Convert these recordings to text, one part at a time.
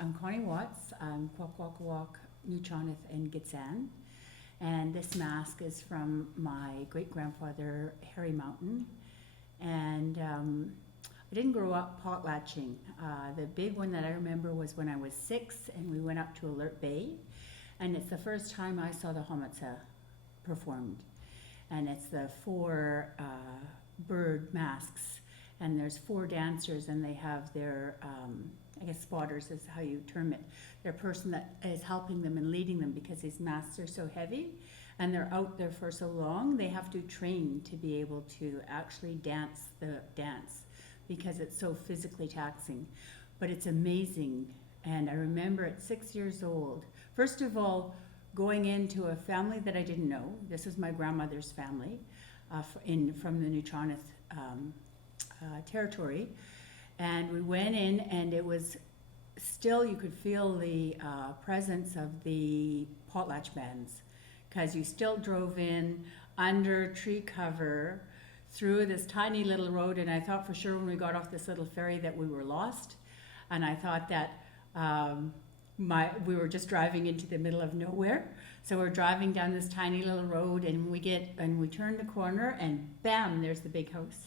I'm Connie Watts. I'm Kwakwaka'wakw, Nuchoneth, and Gitxsan. And this mask is from my great-grandfather, Harry Mountain. And I didn't grow up potlatching. The big one that I remember was when I was 6 and we went up to Alert Bay. And it's the first time I saw the xʷməthkվəy performed. And it's the 4 bird masks. And there's 4 dancers and they have their, I guess spotters is how you term it. Their person that is helping them and leading them, because these masks are so heavy and they're out there for so long, they have to train to be able to actually dance the dance because it's so physically taxing. But it's amazing. And I remember at 6 years old, first of all, going into a family that I didn't know. This is my grandmother's family from the Nuchoneth territory. And we went in and it was still, you could feel the presence of the potlatch bands, because you still drove in under tree cover through this tiny little road, and I thought for sure when we got off this little ferry that we were lost. And I thought that we were just driving into the middle of nowhere. So we're driving down this tiny little road and we turn the corner and bam, there's the big house.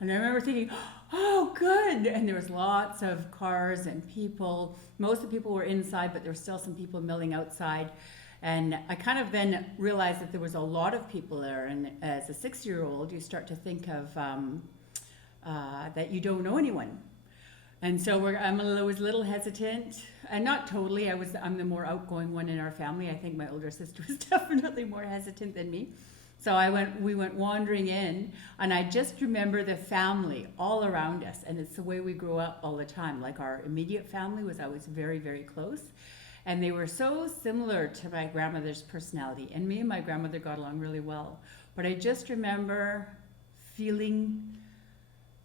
And I remember thinking, oh, good. And there was lots of cars and people. Most of the people were inside, but there were still some people milling outside. And I kind of then realized that there was a lot of people there. And as a 6-year-old, you start to think of that you don't know anyone. And so I was a little hesitant, and not totally. I'm the more outgoing one in our family. I think my older sister was definitely more hesitant than me. So we went wandering in, and I just remember the family all around us, and it's the way we grew up all the time. Like our immediate family was always very, very close, and they were so similar to my grandmother's personality, and me and my grandmother got along really well. But I just remember feeling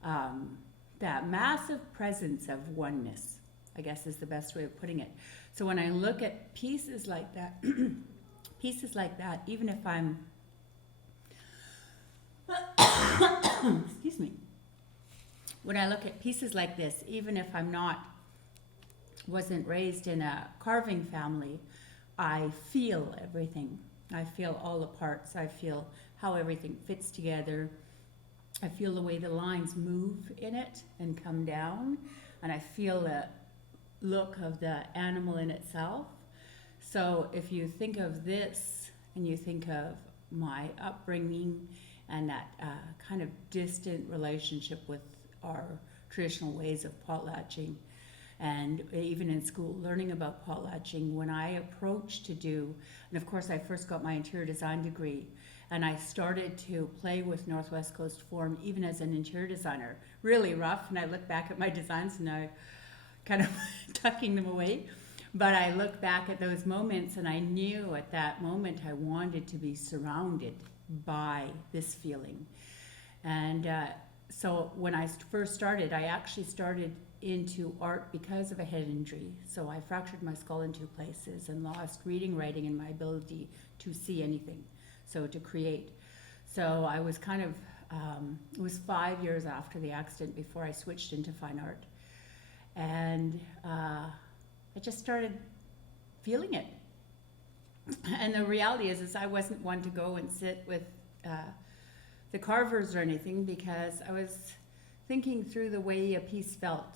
that massive presence of oneness, I guess is the best way of putting it. So when I look at pieces like that, even if I'm excuse me. When I look at pieces like this, even if wasn't raised in a carving family, I feel everything. I feel all the parts. I feel how everything fits together. I feel the way the lines move in it and come down. And I feel the look of the animal in itself. So if you think of this and you think of my upbringing and that kind of distant relationship with our traditional ways of potlatching. And even in school, learning about potlatching, when I approached to do, and of course I first got my interior design degree, and I started to play with Northwest Coast form even as an interior designer. Really rough, and I look back at my designs and I kind of tucking them away. But I look back at those moments and I knew at that moment I wanted to be surrounded by this feeling. And so when I first started, I actually started into art because of a head injury. So I fractured my skull in 2 places and lost reading, writing, and my ability to see anything, so to create. So I was kind of, it was 5 years after the accident before I switched into fine art. And I just started feeling it. And the reality is I wasn't one to go and sit with the carvers or anything, because I was thinking through the way a piece felt.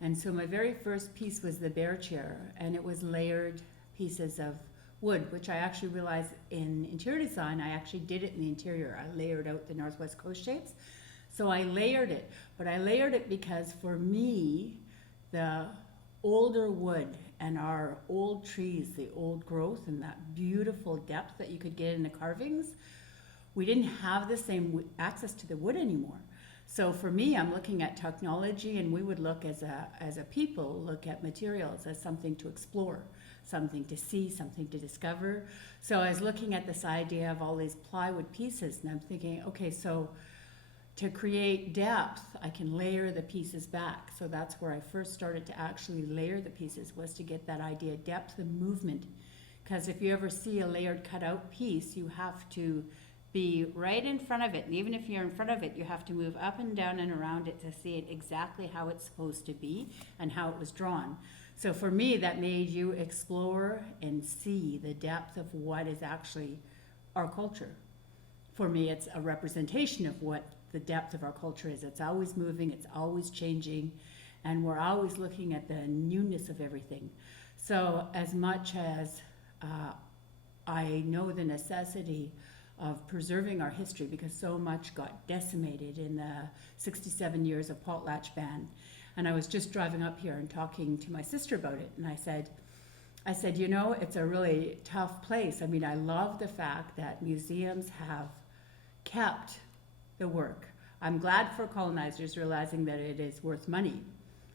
And so my very first piece was the bear chair, and it was layered pieces of wood, which I actually realized in interior design, I actually did it in the interior. I layered out the Northwest Coast shapes. So I layered it, but I layered it because for me, the older wood and our old trees, the old growth and that beautiful depth that you could get in the carvings, we didn't have the same access to the wood anymore. So for me, I'm looking at technology, and we would look as a people, look at materials as something to explore, something to see, something to discover. So I was looking at this idea of all these plywood pieces, and I'm thinking, okay, so to create depth, I can layer the pieces back. So that's where I first started to actually layer the pieces, was to get that idea of depth and movement. Because if you ever see a layered cutout piece, you have to be right in front of it. And even if you're in front of it, you have to move up and down and around it to see it exactly how it's supposed to be and how it was drawn. So for me, that made you explore and see the depth of what is actually our culture. For me, it's a representation of what the depth of our culture is. It's always moving, it's always changing, and we're always looking at the newness of everything. So as much as I know the necessity of preserving our history, because so much got decimated in the 67 years of potlatch ban. And I was just driving up here and talking to my sister about it, and I said, you know, it's a really tough place. I mean, I love the fact that museums have kept the work. I'm glad for colonizers realizing that it is worth money,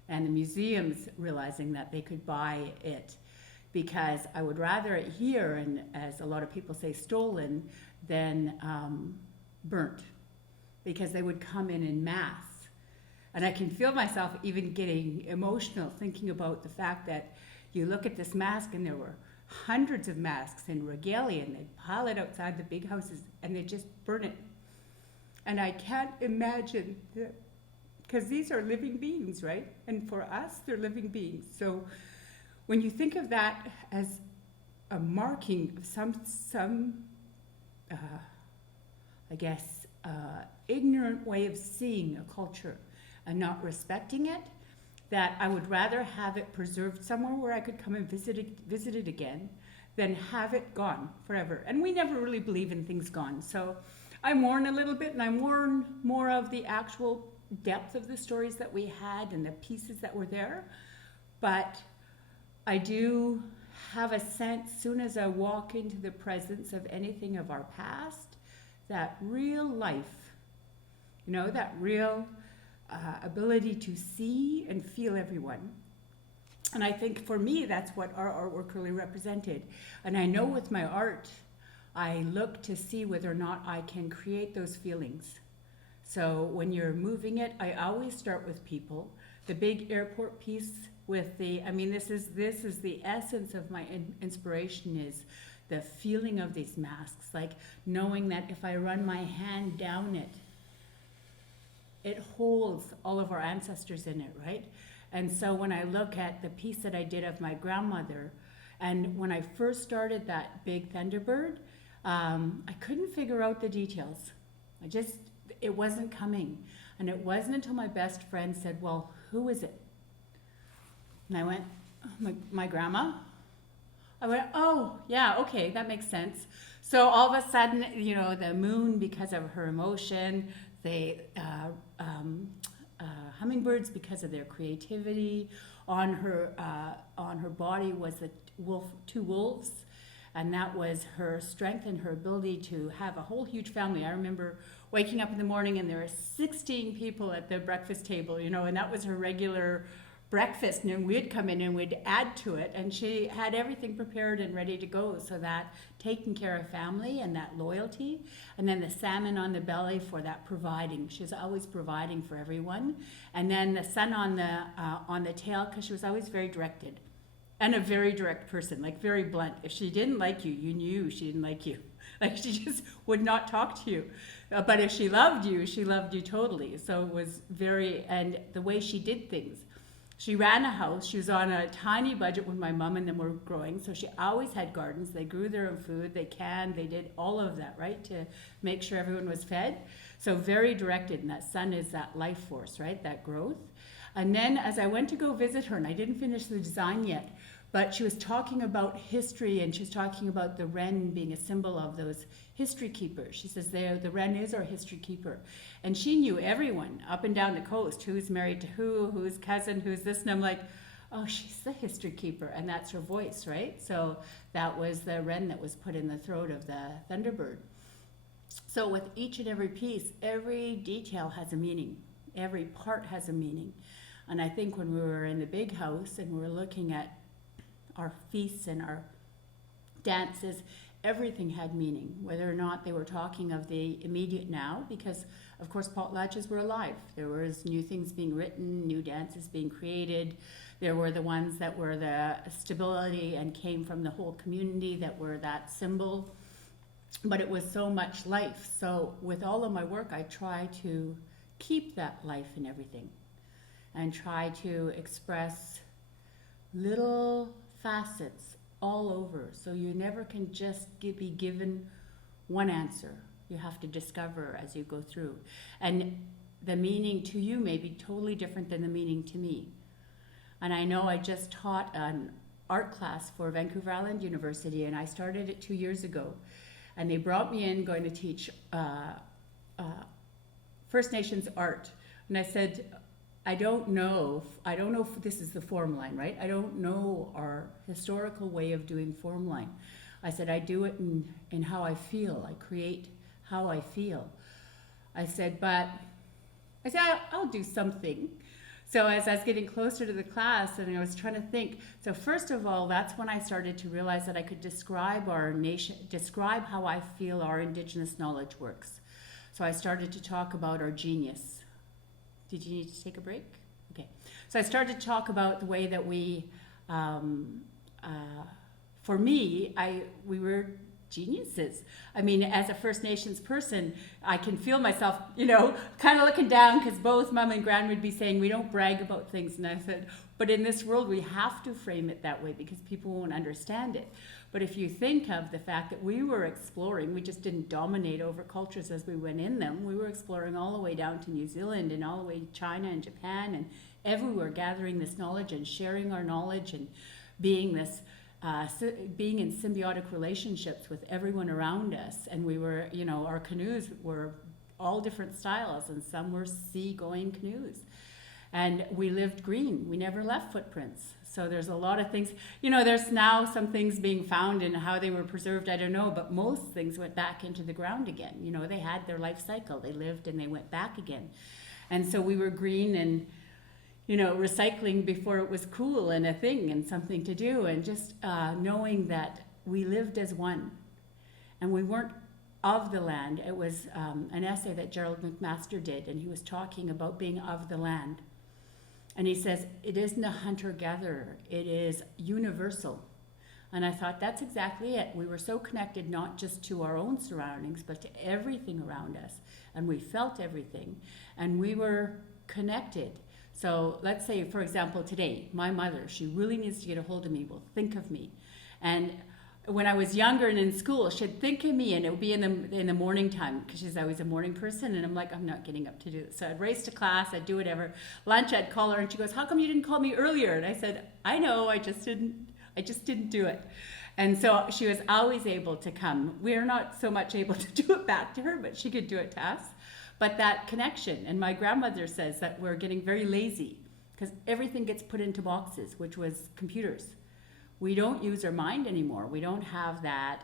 and the museums realizing that they could buy it, because I would rather it here, and as a lot of people say, stolen, than burnt, because they would come in mass. And I can feel myself even getting emotional thinking about the fact that you look at this mask, and there were hundreds of masks in regalia, and they'd pile it outside the big houses and they'd just burn it. And I can't imagine, because these are living beings, right? And for us, they're living beings. So when you think of that as a marking of some I guess, ignorant way of seeing a culture and not respecting it, that I would rather have it preserved somewhere where I could come and visit it again than have it gone forever. And we never really believe in things gone. So I mourn a little bit, and I mourn more of the actual depth of the stories that we had and the pieces that were there. But I do have a sense, soon as I walk into the presence of anything of our past, that real life, you know, that real ability to see and feel everyone. And I think for me, that's what our artwork really represented. And I know with my art, I look to see whether or not I can create those feelings. So when you're moving it, I always start with people. The big airport piece with the, I mean, this is the essence of my inspiration, is the feeling of these masks, like knowing that if I run my hand down it, it holds all of our ancestors in it, right? And so when I look at the piece that I did of my grandmother, and when I first started that big Thunderbird, I couldn't figure out the details. It wasn't coming. And it wasn't until my best friend said, well, who is it? And I went, oh, my grandma? I went, oh, yeah, okay, that makes sense. So all of a sudden, you know, the moon, because of her emotion, the hummingbirds, because of their creativity, on her body was the two wolves, and that was her strength and her ability to have a whole huge family. I remember waking up in the morning and there were 16 people at the breakfast table, you know, and that was her regular breakfast, and then we'd come in and we'd add to it, and she had everything prepared and ready to go, so that taking care of family and that loyalty, and then the salmon on the belly for that providing. She was always providing for everyone, and then the sun on the tail, because she was always very directed, and a very direct person, like very blunt. If she didn't like you, you knew she didn't like you. Like, she just would not talk to you. But if she loved you totally. So it was very, and the way she did things. She ran a house. She was on a tiny budget when my mom and them were growing, so she always had gardens. They grew their own food. They canned. They did all of that, right, to make sure everyone was fed. So very directed, and that sun is that life force, right, that growth. And then as I went to go visit her, and I didn't finish the design yet, but she was talking about history, and she was talking about the wren being a symbol of those history keepers. She says the wren is our history keeper. And she knew everyone up and down the coast, who's married to who's cousin, who's this, and I'm like, oh, she's the history keeper, and that's her voice, right? So that was the wren that was put in the throat of the Thunderbird. So with each and every piece, every detail has a meaning. Every part has a meaning. And I think when we were in the big house and we were looking at our feasts and our dances, everything had meaning, whether or not they were talking of the immediate now, because of course potlatches were alive. There was new things being written, new dances being created. There were the ones that were the stability and came from the whole community, that were that symbol. But it was so much life. So with all of my work, I try to keep that life in everything and try to express little facets all over. So you never can just be given one answer. You have to discover as you go through. And the meaning to you may be totally different than the meaning to me. And I know I just taught an art class for Vancouver Island University, and I started it 2 years ago. And they brought me in going to teach First Nations art. And I said, I don't know if this is the form line, right? I don't know our historical way of doing form line. I said, I do it in how I feel. I create how I feel. I said, I'll do something. So as I was getting closer to the class, and I was trying to think, so first of all, that's when I started to realize that I could describe our nation, describe how I feel our Indigenous knowledge works. So I started to talk about our genius. Did you need to take a break? Okay. So I started to talk about the way that we, for me, we were geniuses. I mean, as a First Nations person, I can feel myself, kind of looking down, because both Mom and Gran would be saying, we don't brag about things. And I said, but in this world, we have to frame it that way because people won't understand it. But if you think of the fact that we were exploring, we just didn't dominate over cultures as we went in them. We were exploring all the way down to New Zealand and all the way to China and Japan and everywhere, gathering this knowledge and sharing our knowledge and being this being in symbiotic relationships with everyone around us. And we were, our canoes were all different styles, and some were sea-going canoes. And we lived green. We never left footprints. So there's a lot of things, there's now some things being found, and how they were preserved, I don't know, but most things went back into the ground again. They had their life cycle. They lived and they went back again. And so we were green and recycling before it was cool and a thing and something to do, and just knowing that we lived as one and we weren't of the land. It was an essay that Gerald McMaster did, and he was talking about being of the land. And he says, it isn't a hunter-gatherer, it is universal. And I thought, that's exactly it. We were so connected not just to our own surroundings, but to everything around us. And we felt everything, and we were connected. So let's say, for example, today, my mother, she really needs to get a hold of me, will think of me. And when I was younger and in school, she'd think of me, and it would be in the morning time, because she's always a morning person, and I'm like, I'm not getting up to do it. So I'd race to class, I'd do whatever. Lunch, I'd call her, and she goes, how come you didn't call me earlier? And I said, I know, I just didn't do it. And so she was always able to come. We're not so much able to do it back to her, but she could do it to us. But that connection, and my grandmother says that we're getting very lazy because everything gets put into boxes, which was computers. We don't use our mind anymore. We don't have that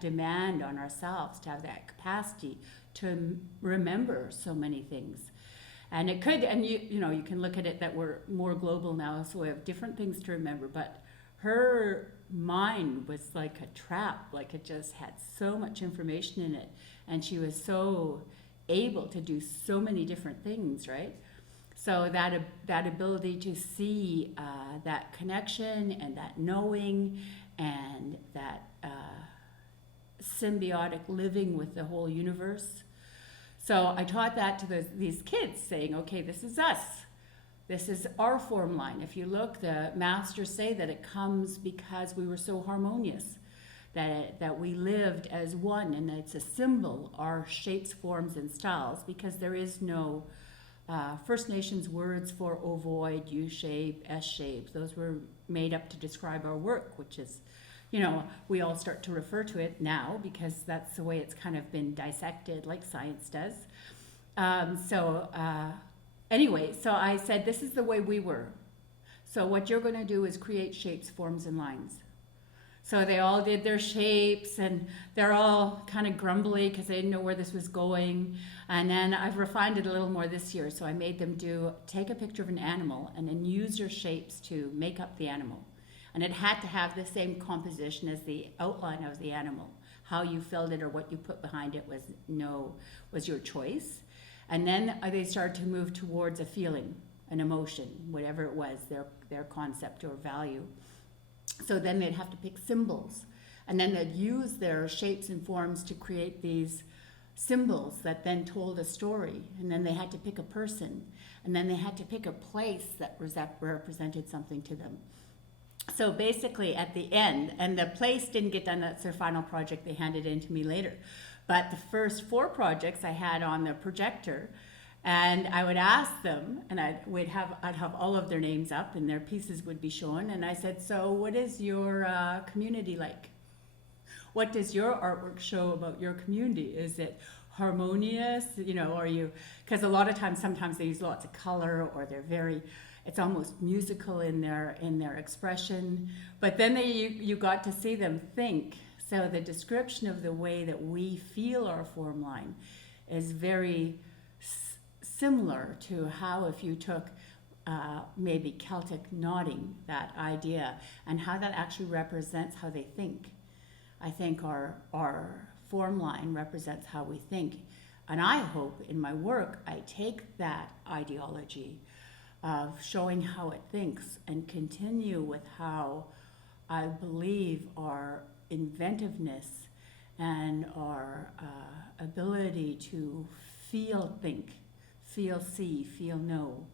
demand on ourselves to have that capacity to remember so many things. And it could, and you can look at it that we're more global now, so we have different things to remember. But her mind was like a trap, like it just had so much information in it. And she was so able to do so many different things, right? So that ability to see that connection and that knowing and that symbiotic living with the whole universe. So I taught that to these kids, saying, okay, this is us. This is our form line. If you look, the masters say that it comes because we were so harmonious. That we lived as one, and it's a symbol, our shapes, forms, and styles, because there is no First Nations words for ovoid, U-shape, S-shape. Those were made up to describe our work, which is, we all start to refer to it now because that's the way it's kind of been dissected, like science does. Anyway, so I said, this is the way we were. So what you're going to do is create shapes, forms, and lines. So they all did their shapes, and they're all kind of grumbly because they didn't know where this was going. And then I've refined it a little more this year. So I made them take a picture of an animal and then use your shapes to make up the animal. And it had to have the same composition as the outline of the animal. How you filled it or what you put behind it was your choice. And then they started to move towards a feeling, an emotion, whatever it was, their concept or value. So then they'd have to pick symbols, and then they'd use their shapes and forms to create these symbols that then told a story, and then they had to pick a person, and then they had to pick a place that represented something to them. So basically at the end, and the place didn't get done, that's their final project, they handed it in to me later. But the first 4 projects I had on the projector, and I would ask them, and I'd have all of their names up and their pieces would be shown, and I said, so what is your community like? What does your artwork show about your community? Is it harmonious? You know, are you, because a lot of times, sometimes they use lots of color, or they're very, it's almost musical in their expression. But then you got to see them think. So the description of the way that we feel our form line is very similar to how if you took maybe Celtic knotting, that idea, and how that actually represents how they think. I think our form line represents how we think. And I hope in my work I take that ideology of showing how it thinks and continue with how I believe our inventiveness and our ability to feel, think, feel, see, feel, know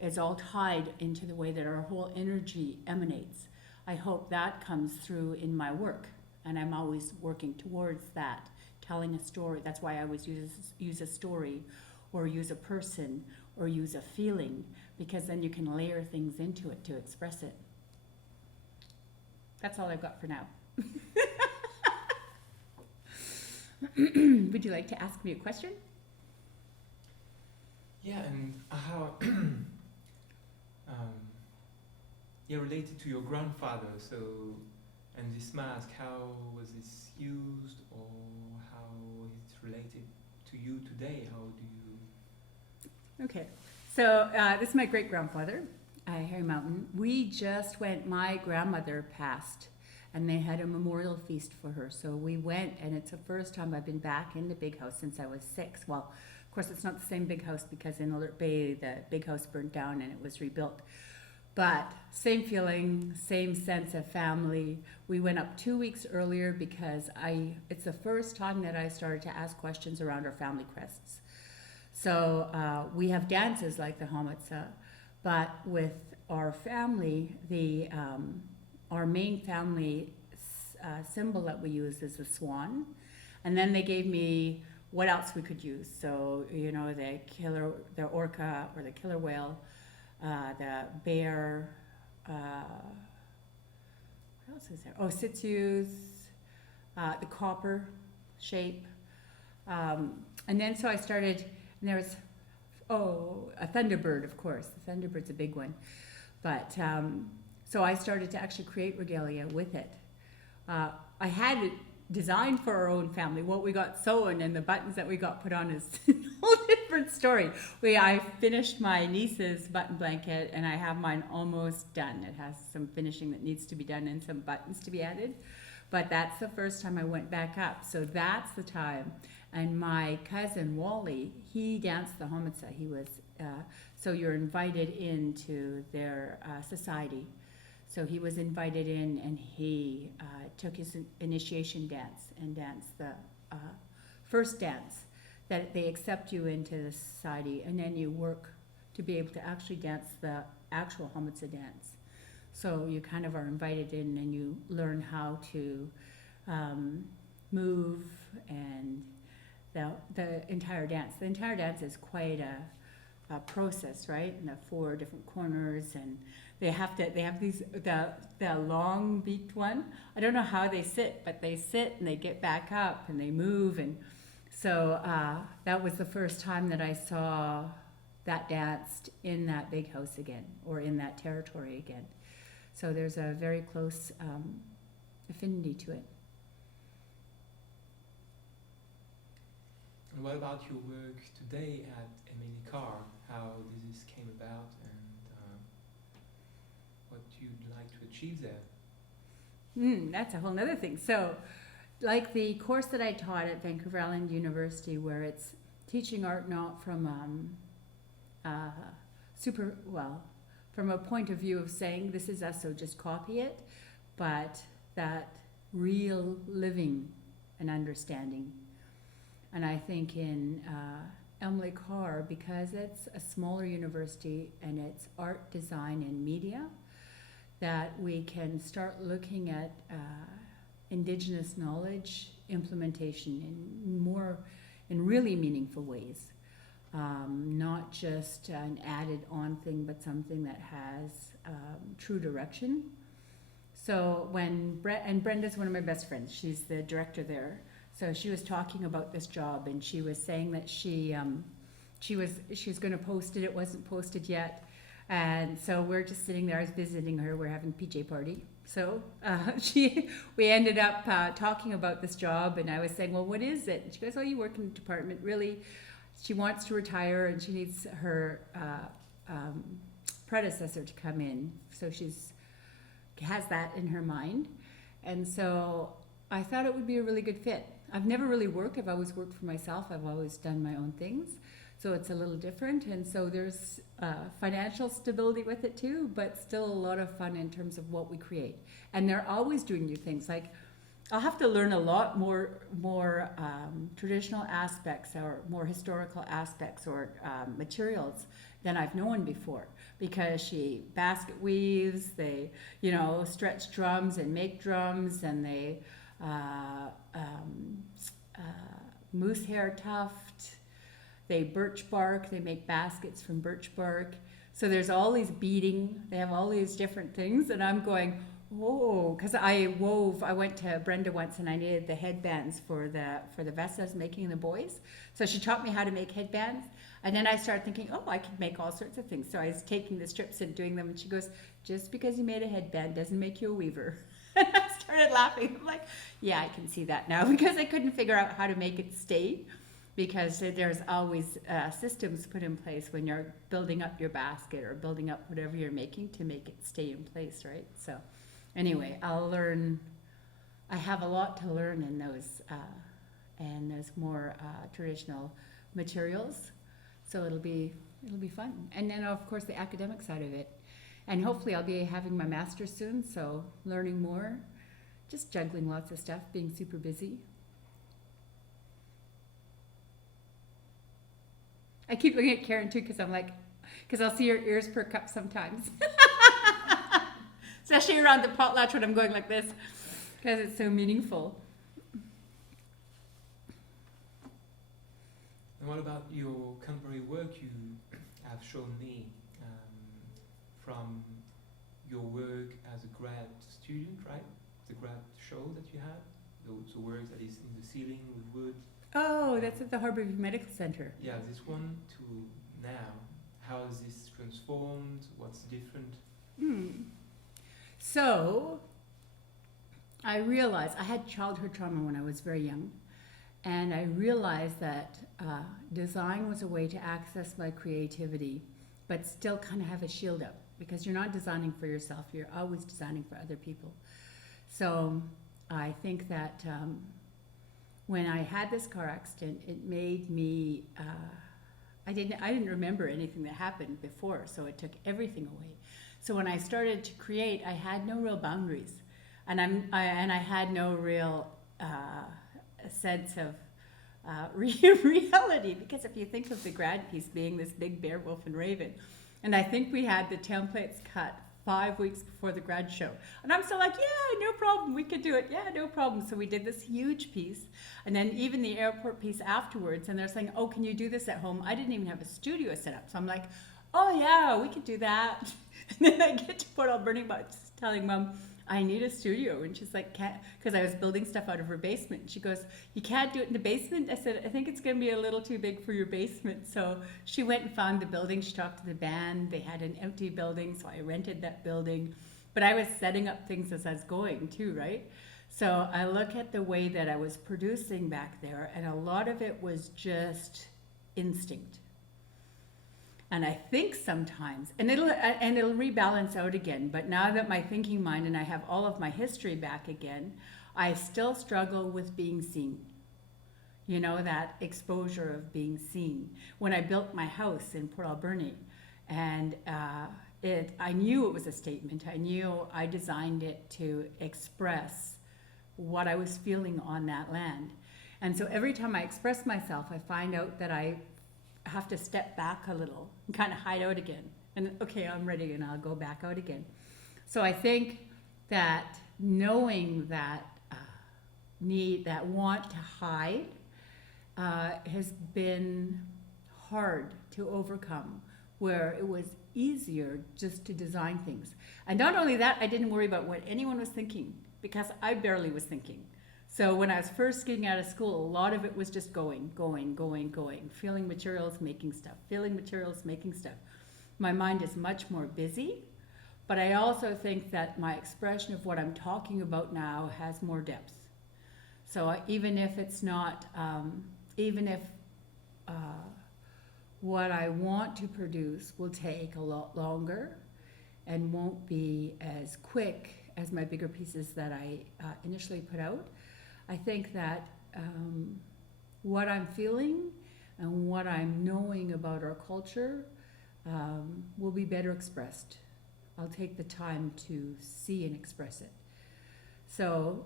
is all tied into the way that our whole energy emanates. I hope that comes through in my work. And I'm always working towards that, telling a story. That's why I always use a story, or use a person, or use a feeling, because then you can layer things into it to express it. That's all I've got for now. Would you like to ask me a question? Yeah, and how, related to your grandfather, so, and this mask, how was this used, or how it's related to you today? How do you? Okay, so this is my great-grandfather, Harry Mountain. We just went, my grandmother passed, and they had a memorial feast for her. So we went, and it's the first time I've been back in the big house since I was 6. Well, of course, it's not the same big house because in Alert Bay, the big house burnt down and it was rebuilt. But same feeling, same sense of family. We went up 2 weeks earlier because it's the first time that I started to ask questions around our family crests. So we have dances like the xʷməthkվəy, but with our family, our main family symbol that we use is the swan. And then they gave me what else we could use. So, you know, the orca or the killer whale, the bear, what else is there? Oh, sitsus, the copper shape. And then so I started, and there was, a Thunderbird, of course. The Thunderbird's a big one. But, so I started to actually create regalia with it. I had it designed for our own family. What we got sewn and the buttons that we got put on is a whole different story. I finished my niece's button blanket and I have mine almost done. It has some finishing that needs to be done and some buttons to be added. But that's the first time I went back up. So that's the time. And my cousin Wally, he danced the xʷməthkվəy. He was, so you're invited into their society. So he was invited in and he took his initiation dance and danced the first dance that they accept you into the society, and then you work to be able to actually dance the actual xʷməthkվəy dance. So you kind of are invited in and you learn how to move and the entire dance. The entire dance is quite a process, right? And the 4 different corners, and they have these, the long beaked one. I don't know how they sit, but they sit and they get back up and they move. And so that was the first time that I saw that danced in that big house again, or in that territory again. So there's a very close affinity to it. And what about your work today at Car? How this came about, and what you'd like to achieve there? That's a whole nother thing. So, like the course that I taught at Vancouver Island University, where it's teaching art not from from a point of view of saying this is us, so just copy it, but that real living and understanding. And I think in Emily Carr, because it's a smaller university and it's art, design, and media, that we can start looking at Indigenous knowledge implementation in really meaningful ways. Not just an added on thing, but something that has true direction. So when Brenda's one of my best friends, she's the director there. So she was talking about this job, and she was saying that she was going to post it. It wasn't posted yet, and so we're just sitting there. I was visiting her. We're having a PJ party. So we ended up talking about this job, and I was saying, well, what is it? And she goes, oh, you work in the department. Really, she wants to retire, and she needs her predecessor to come in. So has that in her mind, and so I thought it would be a really good fit. I've never really worked. I've always worked for myself. I've always done my own things. So it's a little different. And so there's financial stability with it too, but still a lot of fun in terms of what we create. And they're always doing new things. Like I'll have to learn a lot more traditional aspects or more historical aspects or materials than I've known before, because she basket weaves, they, stretch drums and make drums, and they moose hair tuft, they birch bark, they make baskets from birch bark. So there's all these beading, they have all these different things, and I'm going, whoa, because I went to Brenda once and I needed the headbands for the vests I was making the boys. So she taught me how to make headbands, and then I started thinking, oh, I could make all sorts of things. So I was taking the strips and doing them, and she goes, just because you made a headband doesn't make you a weaver. And I started laughing. I'm like, yeah, I can see that now, because I couldn't figure out how to make it stay, because there's always systems put in place when you're building up your basket or building up whatever you're making to make it stay in place, right? So anyway, I'll learn. I have a lot to learn in those more traditional materials. So it'll be fun. And then of course the academic side of it. And hopefully I'll be having my master's soon, so learning more, just juggling lots of stuff, being super busy. I keep looking at Karen too, because I'll see her ears perk up sometimes. Especially around the potlatch when I'm going like this, because it's so meaningful. And what about your contemporary work you have shown me? From your work as a grad student, right? The grad show that you had, the work that is in the ceiling with wood. Oh, that's at the Harborview Medical Center. Yeah, this one to now. How is this transformed? What's different? So, I realized I had childhood trauma when I was very young, and I realized that design was a way to access my creativity, but still kind of have a shield up. Because you're not designing for yourself, you're always designing for other people. So I think that when I had this car accident, it made me, I didn't remember anything that happened before, so it took everything away. So when I started to create, I had no real boundaries, and I had no real sense of reality, because if you think of the grad piece being this big bear, wolf, and raven, and I think we had the templates cut 5 weeks before the grad show. And I'm still like, yeah, no problem, we could do it. Yeah, no problem. So we did this huge piece. And then even the airport piece afterwards, and they're saying, oh, can you do this at home? I didn't even have a studio set up. So I'm like, oh yeah, we could do that. And then I get to Port Alberni, telling Mom, I need a studio. And she's like, can't, because I was building stuff out of her basement. And she goes, you can't do it in the basement? I said, I think it's going to be a little too big for your basement. So she went and found the building. She talked to the band. They had an empty building, so I rented that building. But I was setting up things as I was going too, right? So I look at the way that I was producing back there, and a lot of it was just instinct. And I think sometimes, and it'll rebalance out again, but now that my thinking mind and I have all of my history back again, I still struggle with being seen. You know, that exposure of being seen. When I built my house in Port Alberni, and I knew it was a statement. I knew I designed it to express what I was feeling on that land. And so every time I express myself, I find out that I have to step back a little and kind of hide out again. And okay, I'm ready, and I'll go back out again. So I think that knowing that that want to hide has been hard to overcome, where it was easier just to design things. And not only that, I didn't worry about what anyone was thinking, because I barely was thinking. So when I was first getting out of school, a lot of it was just going, feeling materials, making stuff, feeling materials, making stuff. My mind is much more busy, but I also think that my expression of what I'm talking about now has more depth. So even if it's not, even if what I want to produce will take a lot longer and won't be as quick as my bigger pieces that I initially put out, I think that what I'm feeling and what I'm knowing about our culture will be better expressed. I'll take the time to see and express it. So,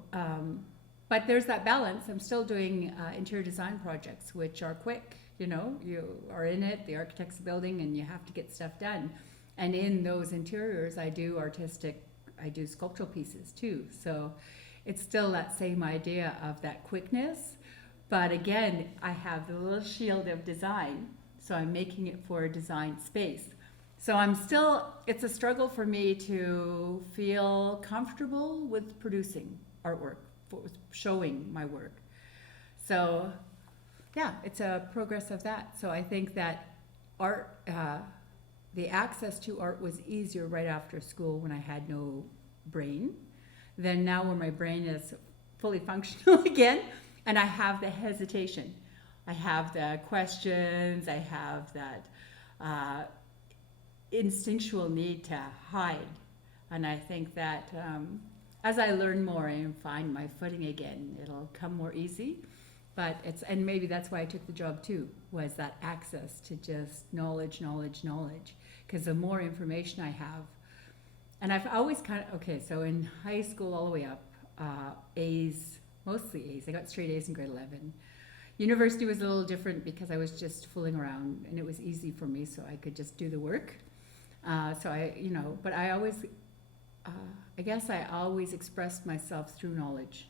but there's that balance. I'm still doing interior design projects, which are quick. You know, you are in it, the architect's building, and you have to get stuff done. And in those interiors, I do sculptural pieces too. So it's still that same idea of that quickness. But again, I have the little shield of design. So I'm making it for a design space. So it's a struggle for me to feel comfortable with producing artwork, with showing my work. So yeah, it's a progress of that. So I think that art, the access to art was easier right after school when I had no brain than now when my brain is fully functional again, and I have the hesitation. I have the questions, I have that instinctual need to hide. And I think that as I learn more and find my footing again, it'll come more easy. But and maybe that's why I took the job too, was that access to just knowledge. Because the more information I have, and I've always so in high school all the way up, A's, mostly A's. I got straight A's in grade 11. University was a little different because I was just fooling around and it was easy for me, so I could just do the work. But I always, I guess I always expressed myself through knowledge.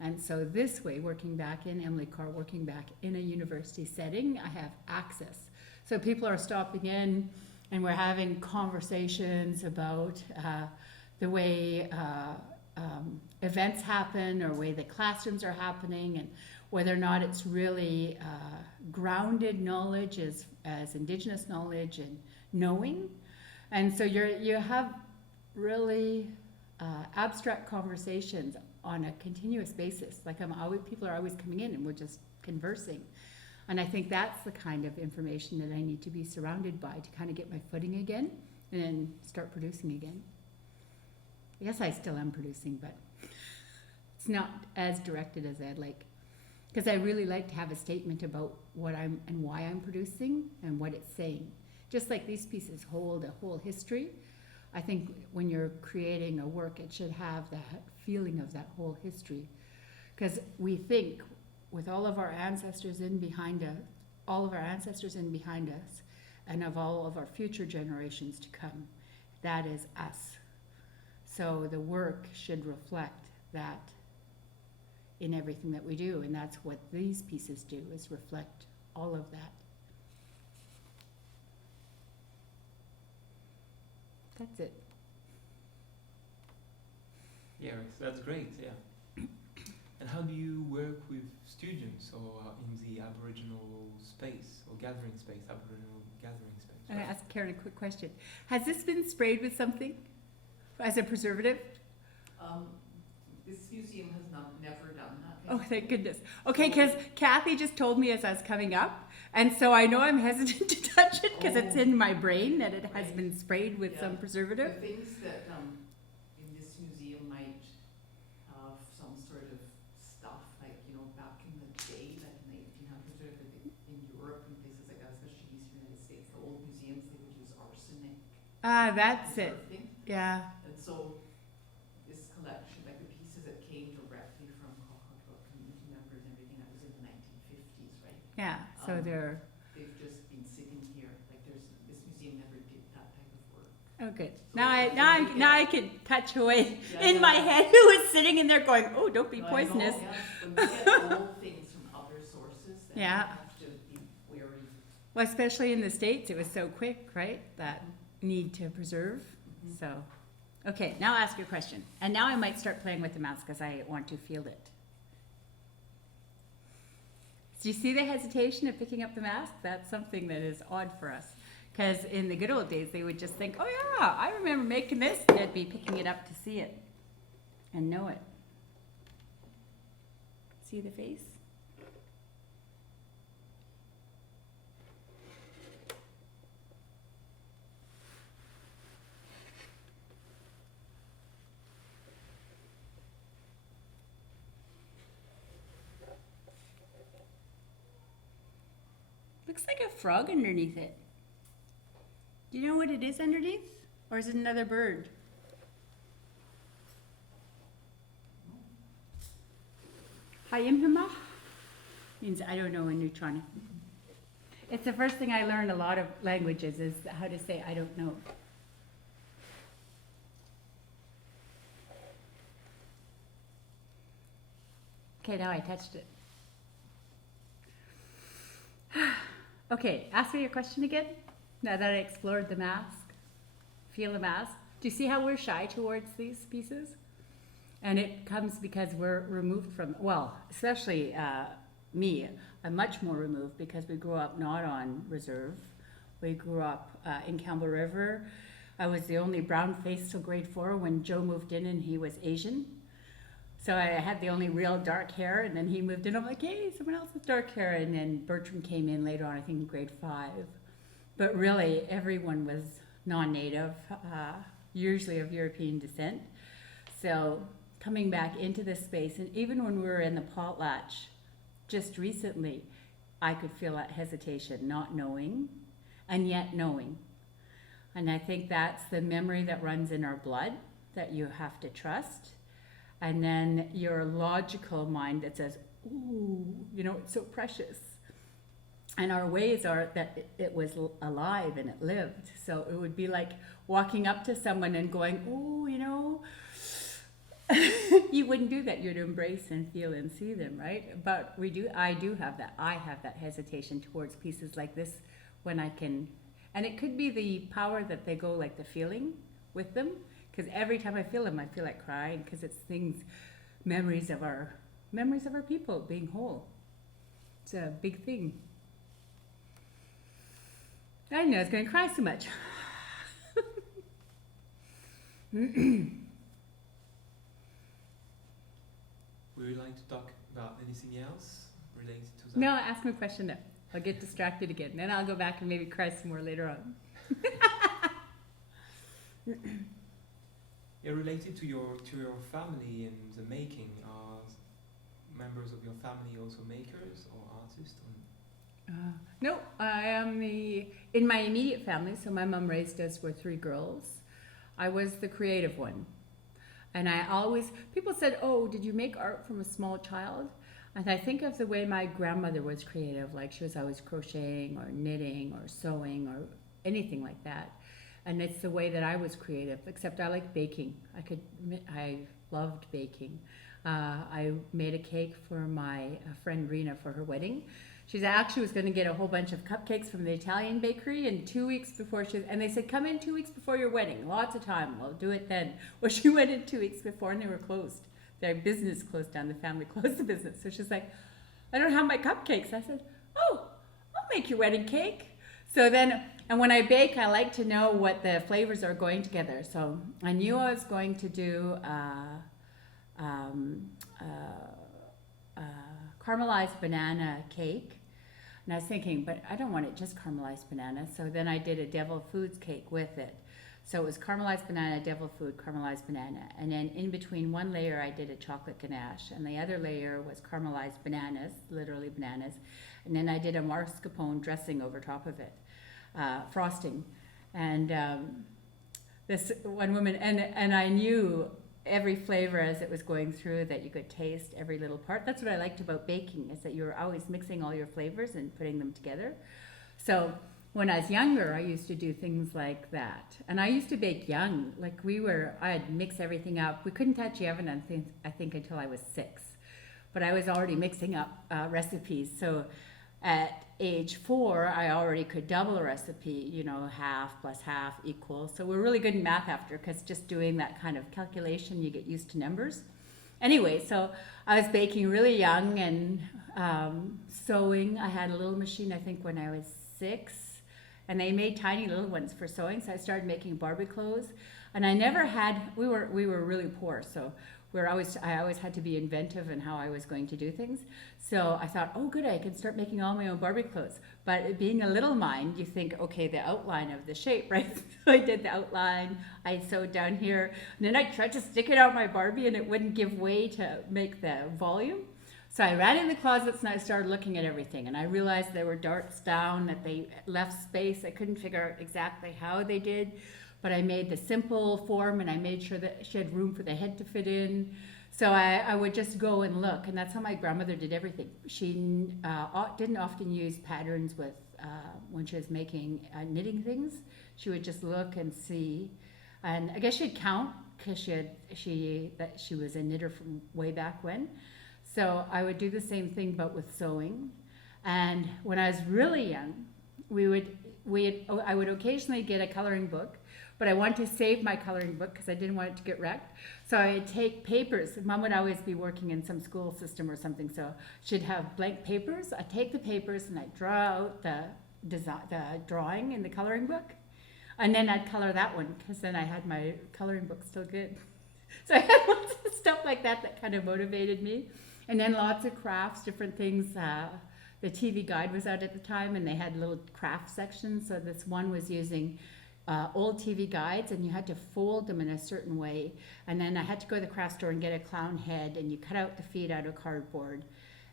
And so this way, working back in Emily Carr, working back in a university setting, I have access. So people are stopping in and we're having conversations about the way events happen or way the classrooms are happening, and whether or not it's really grounded knowledge as Indigenous knowledge and knowing. And so you have really abstract conversations on a continuous basis. Like people are always coming in and we're just conversing. And I think that's the kind of information that I need to be surrounded by to kind of get my footing again and then start producing again. I guess I still am producing, but it's not as directed as I'd like. Because I really like to have a statement about what I'm and why I'm producing and what it's saying. Just like these pieces hold a whole history, I think when you're creating a work, it should have that feeling of that whole history. Because we think, with all of our ancestors in behind us, and of all of our future generations to come, that is us. So the work should reflect that in everything that we do, and that's what these pieces do, is reflect all of that. That's it. Yeah, that's great, yeah. And how do you work with students or in the Aboriginal space or gathering space, Aboriginal gathering space? I'm going to ask Karen a quick question. Has this been sprayed with something as a preservative? This museum has never done that. Oh, thank goodness. Okay, because Kathy just told me as I was coming up, and so I know I'm hesitant to touch it because it's in my brain that it has been sprayed with some preservative. The things that in this museum might have some sort of stuff, like, back in the day, like in the 1800s, or in Europe and places like that, especially in the United States, the old museums, they would use arsenic. Ah, that's it. Yeah. And so this collection, like the pieces that came directly from community members and everything that was in Yeah, so Um, they're, They've just been sitting here, like this museum never did that type of work. oh good. So Now I can touch away Yeah, in yeah, my yeah. head who was sitting in there going, oh, don't be No, I know, poisonous. yeah. When we get old things from other sources, then we Yeah. have to be wary. Well, especially in the States, it was so quick, right? That need to preserve. Mhm. So, okay, now ask your question. And now I might start playing with the mask because I want to feel it. Do you see the hesitation of picking up the mask? That's something that is odd for us. Because in the good old days, they would just think, oh yeah, I remember making this. They'd be picking it up to see it and know it. See the face? Looks like a frog underneath it. Do you know what it is underneath? Or is it another bird? Hayimhima means I don't know in Neutronic. It's the first thing I learned a lot of languages is how to say I don't know. Okay, now I touched it. Okay, ask me your question again. Now that I explored the mask, feel the mask. Do you see how we're shy towards these pieces? And it comes because we're removed from, well, especially me, I'm much more removed because we grew up not on reserve. We grew up in Campbell River. I was the only brown face till grade 4 when Joe moved in and he was Asian. So I had the only real dark hair, and then he moved in. I'm like, hey, someone else with dark hair. And then Bertram came in later on, I think in grade 5. But really, everyone was non-native, usually of European descent. So coming back into this space, and even when we were in the potlatch just recently, I could feel that hesitation, not knowing, and yet knowing. And I think that's the memory that runs in our blood that you have to trust. And then your logical mind that says, ooh, you know, it's so precious. And our ways are that it was alive and it lived. So it would be like walking up to someone and going, ooh, you know, you wouldn't do that. You'd embrace and feel and see them, right? But I do have that. I have that hesitation towards pieces like this when I can, and it could be the power that they go like the feeling with them. Because every time I feel them, I feel like crying because it's things, memories of our people being whole. It's a big thing. I didn't know I was going to cry so much. Would you like to talk about anything else related to that? No, ask me a question now. I'll get distracted again. Then I'll go back and maybe cry some more later on. Yeah, related to your family and the making, are members of your family also makers or artists? No, I am in my immediate family, so my mom raised us, we're 3 girls. I was the creative one. And I always, people said, oh, did you make art from a small child? And I think of the way my grandmother was creative, like she was always crocheting or knitting or sewing or anything like that. And it's the way that I was creative, except I like baking. I loved baking. I made a cake for my friend Rena for her wedding. She actually was going to get a whole bunch of cupcakes from the Italian bakery, and 2 weeks before and they said, come in 2 weeks before your wedding. Lots of time. We'll do it then. Well, she went in 2 weeks before and they were closed. Their business closed down. The family closed the business. So she's like, I don't have my cupcakes. I said, oh, I'll make your wedding cake. So then, and when I bake, I like to know what the flavors are going together. So I knew I was going to do caramelized banana cake. And I was thinking, but I don't want it just caramelized banana. So then I did a devil foods cake with it. So it was caramelized banana, devil food, caramelized banana. And then in between one layer, I did a chocolate ganache. And the other layer was caramelized bananas, literally bananas. And then I did a mascarpone dressing over top of it, frosting. And this one woman, and I knew every flavor as it was going through, that you could taste every little part. That's what I liked about baking, is that you were always mixing all your flavors and putting them together. So when I was younger, I used to do things like that. And I used to bake young. Like I'd mix everything up. We couldn't touch the oven, I think until I was 6. But I was already mixing up recipes. So at age 4, I already could double a recipe, you know, half plus half equals. So we're really good in math after, because just doing that kind of calculation, you get used to numbers. Anyway, so I was baking really young and sewing. I had a little machine, I think, when I was 6. And they made tiny little ones for sewing. So I started making Barbie clothes. And I never had, we were really poor. So I always had to be inventive in how I was going to do things. So I thought, oh good, I can start making all my own Barbie clothes. But being a little mind, you think, okay, the outline of the shape, right? So I did the outline, I sewed down here, and then I tried to stick it out my Barbie and it wouldn't give way to make the volume. So I ran in the closets and I started looking at everything, and I realized there were darts down, that they left space. I couldn't figure out exactly how they did. But I made the simple form, and I made sure that she had room for the head to fit in. So I would just go and look, and that's how my grandmother did everything. She didn't often use patterns with when she was making knitting things. She would just look and see, and I guess she'd count, because she was a knitter from way back when. So I would do the same thing, but with sewing. And when I was really young, I would occasionally get a coloring book. But I wanted to save my coloring book because I didn't want it to get wrecked. So I'd take papers. Mom would always be working in some school system or something, so she'd have blank papers. I'd take the papers and I'd draw out the drawing in the coloring book. And then I'd color that one, because then I had my coloring book still good. So I had lots of stuff like that kind of motivated me. And then lots of crafts, different things. The TV Guide was out at the time, and they had little craft sections. So this one was using old TV guides, and you had to fold them in a certain way. And then I had to go to the craft store and get a clown head, and you cut out the feet out of cardboard,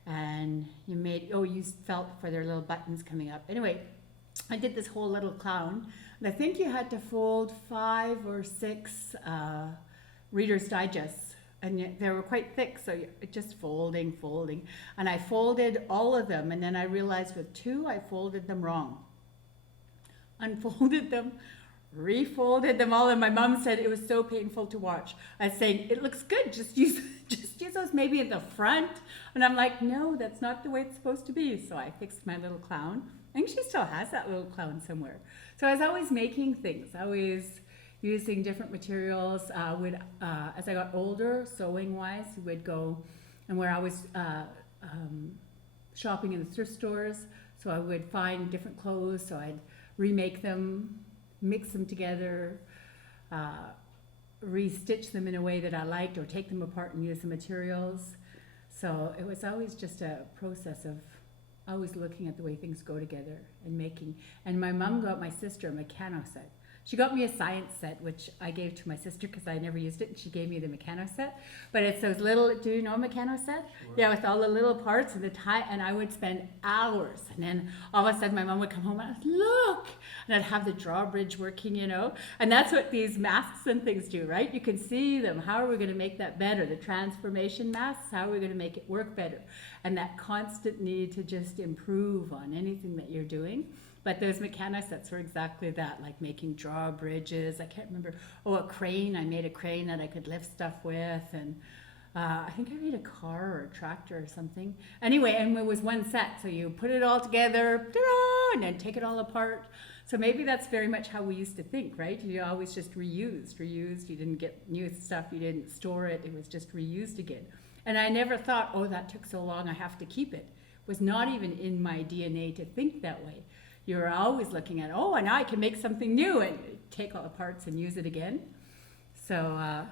and you used felt for their little buttons coming up. Anyway, I did this whole little clown, and I think you had to fold 5 or 6 Reader's Digests, and they were quite thick, so just folding, and I folded all of them, and then I realized with 2 I folded them wrong. Unfolded them, refolded them all, and my mom said it was so painful to watch. I was saying, it looks good, just use those maybe in the front. And I'm like, no, that's not the way it's supposed to be. So I fixed my little clown. I think she still has that little clown somewhere. So I was always making things, always using different materials. As I got older, sewing wise, would go, and we're always shopping in the thrift stores. So I would find different clothes, so I'd remake them, mix them together, restitch them in a way that I liked, or take them apart and use the materials. So it was always just a process of always looking at the way things go together and making. And my mom got my sister a mechano set. She got me a science set, which I gave to my sister because I never used it, and she gave me the mechano set. But it's those little, do you know a mechano set? Sure. Yeah, with all the little parts and the tie, and I would spend hours. And then all of a sudden my mom would come home and I'd look, and I'd have the drawbridge working, you know. And that's what these masks and things do, right? You can see them. How are we going to make that better? The transformation masks, how are we going to make it work better? And that constant need to just improve on anything that you're doing. But those mechano sets were exactly that, like making drawbridges. I can't remember. Oh, a crane. I made a crane that I could lift stuff with. And I think I made a car or a tractor or something. Anyway, and it was one set. So you put it all together, ta-da, and then take it all apart. So maybe that's very much how we used to think, right? You always just reused. You didn't get new stuff. You didn't store it. It was just reused again. And I never thought, oh, that took so long, I have to keep it. It was not even in my DNA to think that way. You're always looking at, oh, and now I can make something new and take all the parts and use it again. So,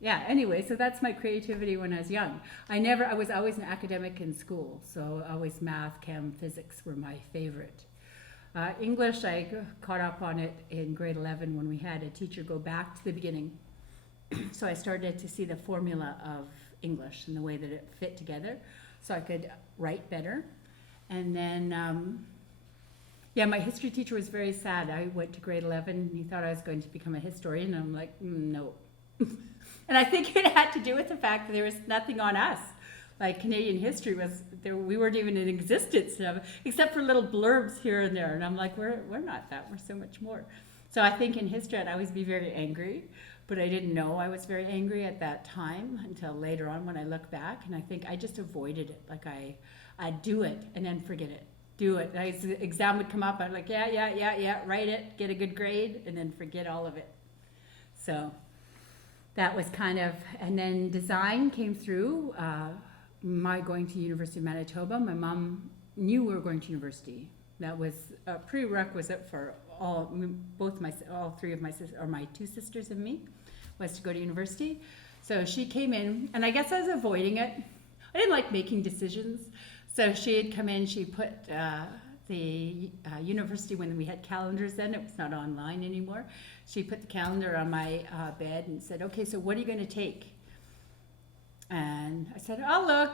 yeah, anyway, so that's my creativity when I was young. I was always an academic in school, so always math, chem, physics were my favorite. English, I caught up on it in grade 11 when we had a teacher go back to the beginning. So I started to see the formula of English and the way that it fit together, so I could write better. And then, yeah, my history teacher was very sad. I went to grade 11 and he thought I was going to become a historian, and I'm like, no, And I think it had to do with the fact that there was nothing on us. Like Canadian history was there, we weren't even in existence, except for little blurbs here and there. And I'm like, we're not that. We're so much more. So I think in history I'd always be very angry, but I didn't know I was very angry at that time until later on when I look back. And I think I just avoided it. Like I'd do it and then forget it. Do it. The exam would come up. I'm like, yeah, write it, get a good grade, and then forget all of it. So that was kind of, and then design came through. My going to University of Manitoba, my mom knew we were going to university. That was a prerequisite for all three of my sisters, or my two sisters and me, was to go to university. So she came in, and I guess I was avoiding it. I didn't like making decisions. So she had come in, she put the university, when we had calendars then, it was not online anymore. She put the calendar on my bed and said, okay, so what are you going to take? And I said, I'll look.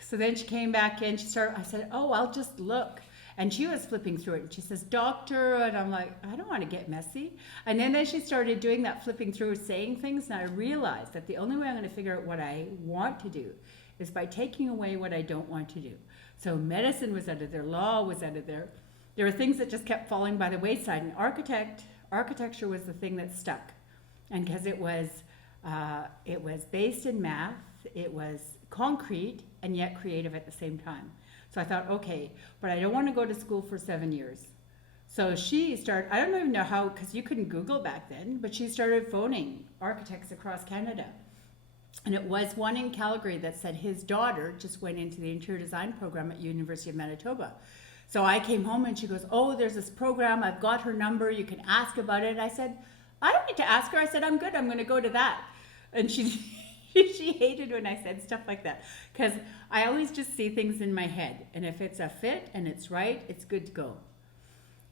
So then she came back in, I said, oh, I'll just look. And she was flipping through it, and she says, doctor, and I'm like, I don't want to get messy. And then she started doing that flipping through, saying things, and I realized that the only way I'm going to figure out what I want to do is by taking away what I don't want to do. So medicine was out of there, law was out of there. There were things that just kept falling by the wayside, and architecture was the thing that stuck. And because it was based in math, it was concrete, and yet creative at the same time. So I thought, okay, but I don't want to go to school for 7 years. So she started, I don't even know how, because you couldn't Google back then, but she started phoning architects across Canada. And it was one in Calgary that said his daughter just went into the interior design program at University of Manitoba. So I came home and she goes, oh, there's this program, I've got her number, you can ask about it. I said, I don't need to ask her. I said, I'm good, I'm going to go to that. And she hated when I said stuff like that, because I always just see things in my head, and if it's a fit and it's right, it's good to go.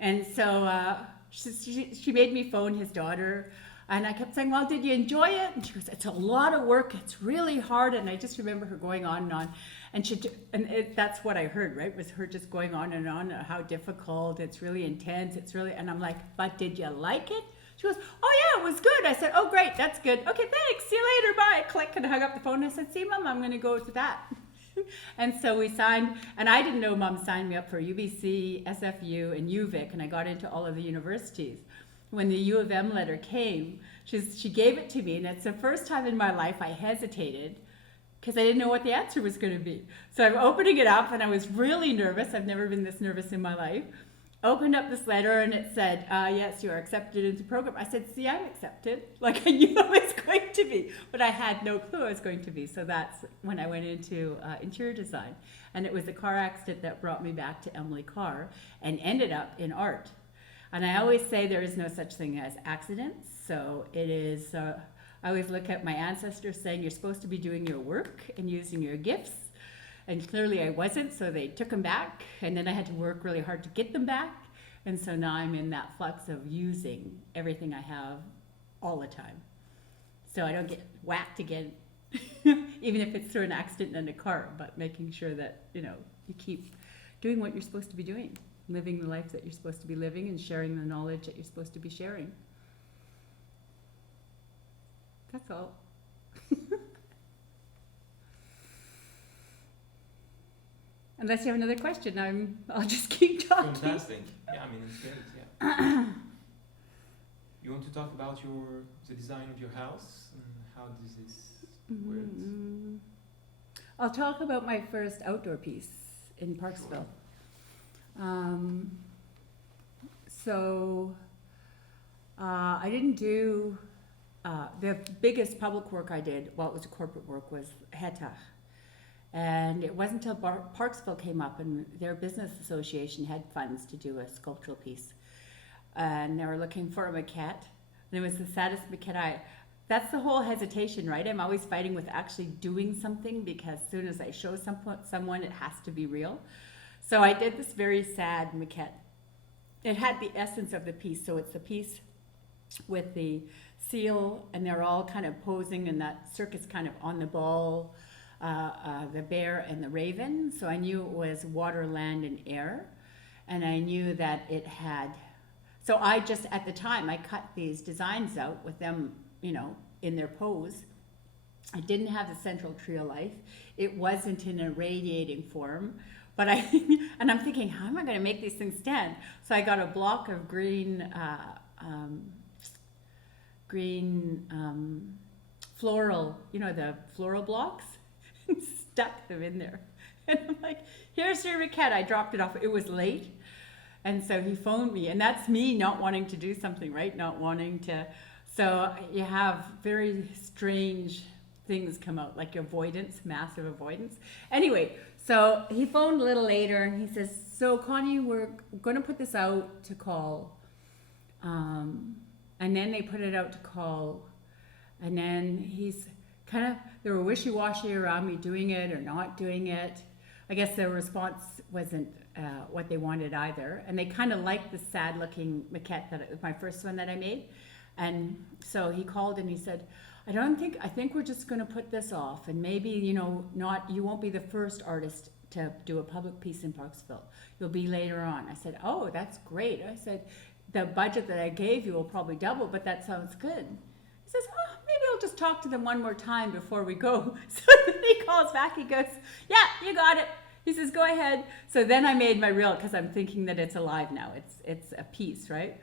And so she made me phone his daughter, and I kept saying, well, did you enjoy it? And she goes, it's a lot of work, it's really hard. And I just remember her going on and on, and that's what I heard, right, was her just going on and on, how difficult, it's really intense, it's really, and I'm like, but did you like it? She goes, oh yeah, it was good. I said, oh great, that's good. Okay, thanks, see you later, bye. Click, and I hung up the phone. I said, see Mom, I'm going to go to that. And so we signed, and I didn't know Mom signed me up for UBC, SFU, and UVic, and I got into all of the universities. When the U of M letter came, she gave it to me, and it's the first time in my life I hesitated because I didn't know what the answer was going to be. So I'm opening it up, and I was really nervous. I've never been this nervous in my life. Opened up this letter, and it said, yes, you are accepted into the program. I said, see, I'm accepted. Like I knew I was going to be, but I had no clue I was going to be. So that's when I went into interior design. And it was a car accident that brought me back to Emily Carr and ended up in art. And I always say there is no such thing as accidents. So it is, I always look at my ancestors saying you're supposed to be doing your work and using your gifts. And clearly I wasn't, so they took them back, and then I had to work really hard to get them back. And so now I'm in that flux of using everything I have all the time. So I don't get whacked again, even if it's through an accident in a car, but making sure that, you keep doing what you're supposed to be doing, living the life that you're supposed to be living, and sharing the knowledge that you're supposed to be sharing. That's all. Unless you have another question, I'll just keep talking. Fantastic. Yeah, I mean, it's great, yeah. You want to talk about the design of your house and how does this work? I'll talk about my first outdoor piece in Parksville. Sure. I didn't do, the biggest public work I did, well, it was a corporate work, was Hetach. And it wasn't until Parksville came up, and their business association had funds to do a sculptural piece. And they were looking for a maquette. And it was the saddest maquette that's the whole hesitation, right? I'm always fighting with actually doing something, because as soon as I show someone, it has to be real. So I did this very sad maquette. It had the essence of the piece. So it's the piece with the seal, and they're all kind of posing in that circus kind of on the ball. The bear and the raven. So I knew it was water, land, and air. And I knew that it had, so I just, at the time, I cut these designs out with them, in their pose. It didn't have the central tree of life. It wasn't in a radiating form. But and I'm thinking, how am I going to make these things stand? So I got a block of green floral, the floral blocks, and stuck them in there. And I'm like, here's your maquette. I dropped it off. It was late. And so he phoned me. And that's me not wanting to do something, right? Not wanting to. So you have very strange things come out, like avoidance, massive avoidance. Anyway, so he phoned a little later and he says, so Connie, we're going to put this out to call. And then they put it out to call. And then he's they were wishy-washy around me doing it or not doing it. I guess their response wasn't what they wanted either. And they kind of liked the sad-looking maquette, my first one that I made. And so he called and he said, I think we're just going to put this off, and maybe, you won't be the first artist to do a public piece in Parksville. You'll be later on. I said, oh, that's great. I said, the budget that I gave you will probably double, but that sounds good. He says, oh, maybe I'll just talk to them one more time before we go. So then he calls back, he goes, yeah, you got it. He says, go ahead. So then I made my reel, because I'm thinking that it's alive now. It's a piece, right?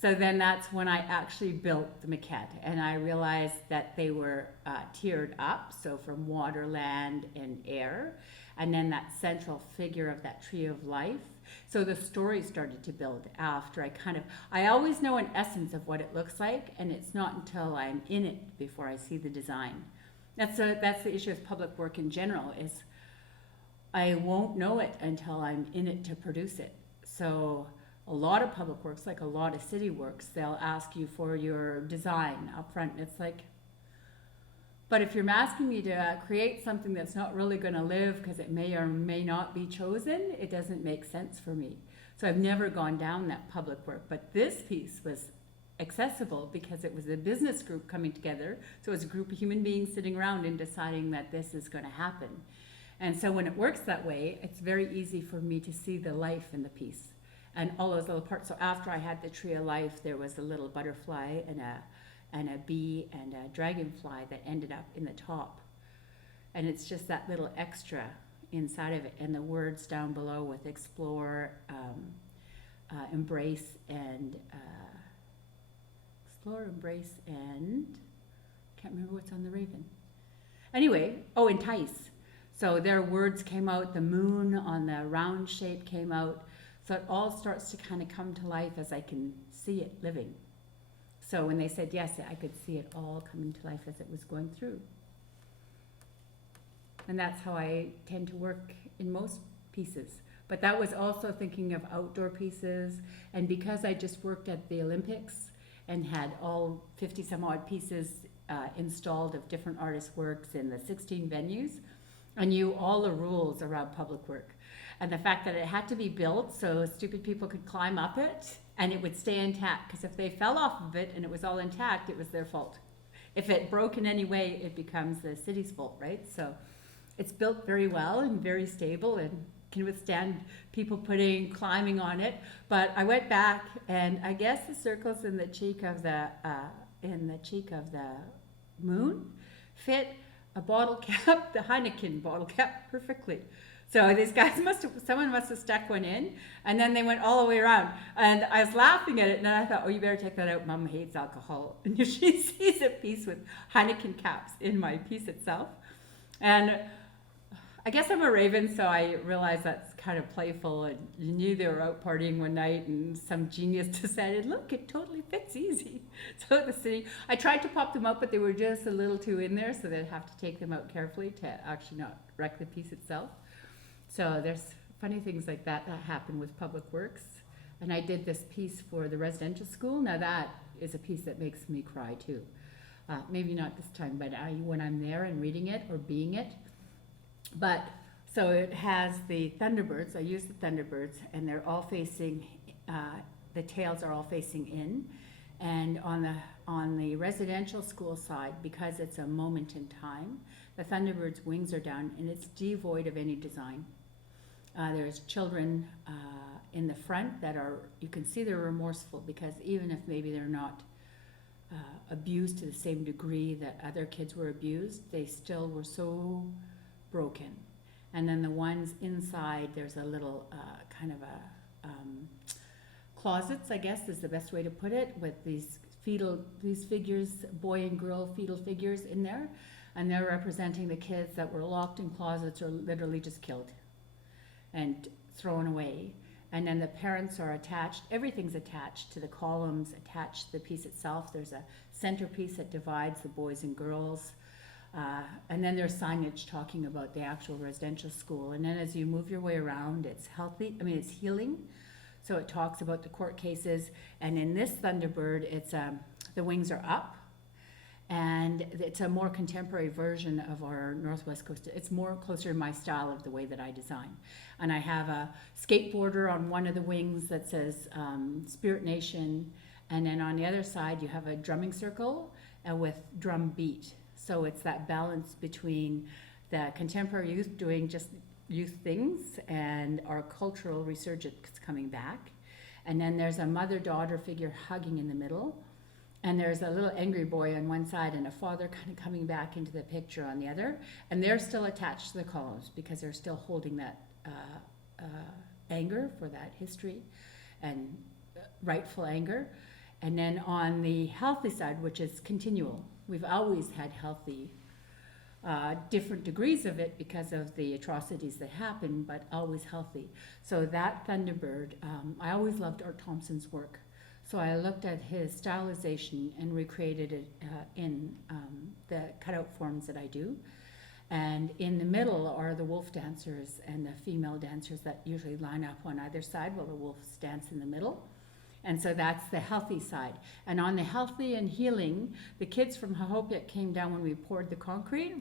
So then that's when I actually built the maquette, and I realized that they were tiered up, so from water, land, and air, and then that central figure of that tree of life. So the story started to build after I always know in essence of what it looks like, and it's not until I'm in it before I see the design. That's the issue with public work in general, is I won't know it until I'm in it to produce it. So a lot of public works, like a lot of city works, they'll ask you for your design up front. It's like, but if you're asking me to create something that's not really going to live because it may or may not be chosen, it doesn't make sense for me. So I've never gone down that public work. But this piece was accessible because it was a business group coming together. So it was a group of human beings sitting around and deciding that this is going to happen. And so when it works that way, it's very easy for me to see the life in the piece and all those little parts. So after I had the tree of life, there was a little butterfly and a bee and a dragonfly that ended up in the top. And it's just that little extra inside of it, and the words down below with explore, embrace, and can't remember what's on the raven. Anyway, entice. So their words came out, the moon on the round shape came out. So it all starts to kind of come to life as I can see it living. So when they said yes, I could see it all coming to life as it was going through. And that's how I tend to work in most pieces. But that was also thinking of outdoor pieces. And because I just worked at the Olympics and had all 50 some odd pieces installed of different artists' works in the 16 venues, I knew all the rules around public work. And the fact that it had to be built so stupid people could climb up it and it would stay intact. Because if they fell off of it and it was all intact, it was their fault. If it broke in any way, it becomes the city's fault, right? So it's built very well and very stable and can withstand people climbing on it. But I went back, and I guess the circles in the cheek of the moon fit a bottle cap, the Heineken bottle cap, perfectly. So these guys someone must have stuck one in, and then they went all the way around. And I was laughing at it, and then I thought, you better take that out. Mom hates alcohol. And she sees a piece with Heineken caps in my piece itself. And I guess I'm a raven, so I realized that's kind of playful. And you knew they were out partying one night, and some genius decided, look, it totally fits easy. So the city, I tried to pop them out, but they were just a little too in there, so they'd have to take them out carefully to actually not wreck the piece itself. So there's funny things like that happen with public works. And I did this piece for the residential school. Now that is a piece that makes me cry too. Maybe not this time, but when I'm there and reading it or being it. But so it has the Thunderbirds. I use the Thunderbirds, and they're all facing, the tails are all facing in. And on the residential school side, because it's a moment in time, the Thunderbird's wings are down, and it's devoid of any design. There's children in the front that you can see they're remorseful, because even if maybe they're not abused to the same degree that other kids were abused, they still were so broken. And then the ones inside, there's a little kind of a closets, I guess is the best way to put it, with these figures, boy and girl fetal figures in there, and they're representing the kids that were locked in closets or literally just killed and thrown away. And then the parents are attached, everything's attached to the columns, attached to the piece itself. There's a centerpiece that divides the boys and girls. And then there's signage talking about the actual residential school. And then as you move your way around, it's it's healing. So it talks about the court cases. And in this Thunderbird, it's the wings are up. And it's a more contemporary version of our Northwest Coast. It's more closer to my style of the way that I design. And I have a skateboarder on one of the wings that says Spirit Nation. And then on the other side, you have a drumming circle with drum beat. So it's that balance between the contemporary youth doing just youth things and our cultural resurgence coming back. And then there's a mother-daughter figure hugging in the middle. And there's a little angry boy on one side and a father kind of coming back into the picture on the other. And they're still attached to the columns because they're still holding that anger for that history and rightful anger. And then on the healthy side, which is continual, we've always had healthy, different degrees of it because of the atrocities that happen, but always healthy. So that Thunderbird, I always loved Art Thompson's work. So I looked at his stylization and recreated it in the cutout forms that I do. And in the middle are the wolf dancers and the female dancers that usually line up on either side while the wolves dance in the middle. And so that's the healthy side. And on the healthy and healing, the kids from Hahopik came down when we poured the concrete.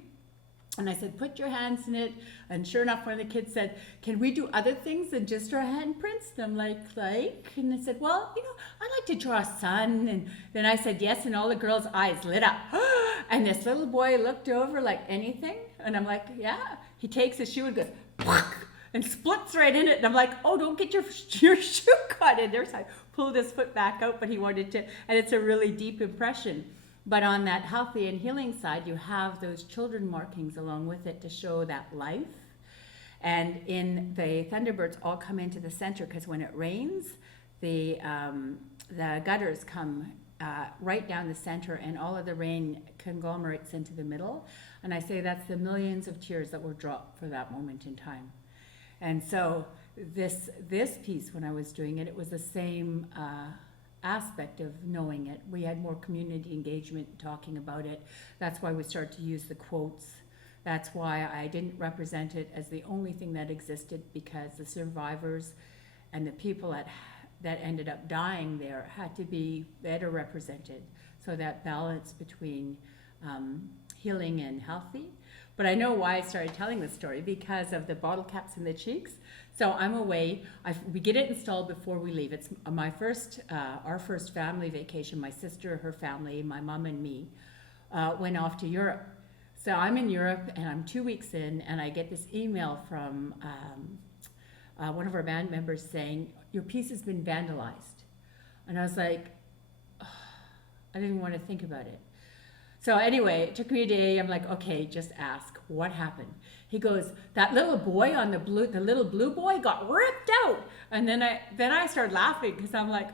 And I said, put your hands in it. And sure enough, one of the kids said, can we do other things than just draw handprints? And I'm like? And they said, well, I like to draw a sun. And then I said, yes. And all the girls' eyes lit up. And this little boy looked over like anything. And I'm like, yeah. He takes his shoe and goes, and splits right in it. And I'm like, oh, don't get your shoe caught in there. So I pulled his foot back out, but he wanted to. And it's a really deep impression. But on that healthy and healing side, you have those children markings along with it to show that life. And in the Thunderbirds all come into the center because when it rains, the gutters come right down the center and all of the rain conglomerates into the middle. And I say that's the millions of tears that were dropped for that moment in time. And so this piece, when I was doing it, it was the same aspect of knowing it. We had more community engagement talking about it. That's why we started to use the quotes. That's why I didn't represent it as the only thing that existed, because the survivors and the people that ended up dying there had to be better represented. So that balance between healing and healthy. But I know why I started telling this story, because of the bottle caps in the cheeks. So I'm away. We get it installed before we leave. It's our first family vacation. My sister, her family, my mom and me went off to Europe. So I'm in Europe and I'm 2 weeks in, and I get this email from one of our band members saying, your piece has been vandalized. And I was like, oh, I didn't want to think about it. So anyway, it took me a day. I'm like, okay, just ask, what happened? He goes, that little boy on the little blue boy got ripped out. And then I started laughing because I'm like,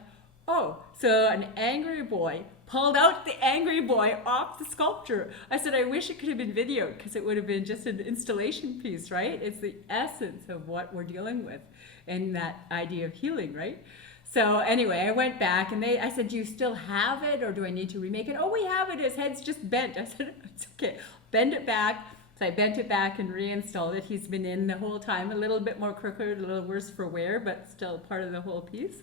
oh, so an angry boy pulled out the angry boy off the sculpture. I said, I wish it could have been videoed because it would have been just an installation piece, right? It's the essence of what we're dealing with in that idea of healing, right? So anyway, I went back and I said, do you still have it or do I need to remake it? Oh, we have it. His head's just bent. I said, it's okay. Bend it back. So I bent it back and reinstalled it. He's been in the whole time, a little bit more crooked, a little worse for wear, but still part of the whole piece.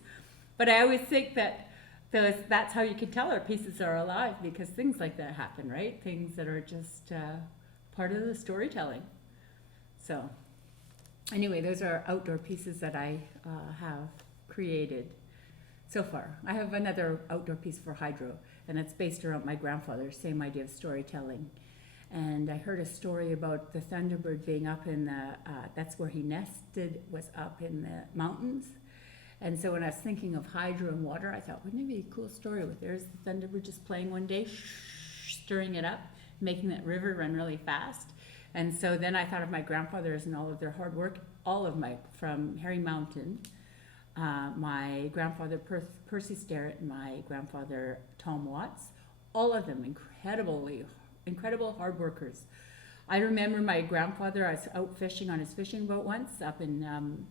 But I always think that that's how you can tell our pieces are alive, because things like that happen, right? Things that are just part of the storytelling. So anyway, those are outdoor pieces that I have created so far. I have another outdoor piece for Hydro, and it's based around my grandfather, same idea of storytelling. And I heard a story about the Thunderbird being up in that's where he nested, was up in the mountains. And so when I was thinking of hydro and water, I thought, wouldn't it be a cool story with there's the Thunderbird just playing one day, stirring it up, making that river run really fast. And so then I thought of my grandfathers and all of their hard work, from Harry Mountain, my grandfather Percy Starrett and my grandfather Tom Watts, all of them incredible hard workers. I remember my grandfather, I was out fishing on his fishing boat once up in,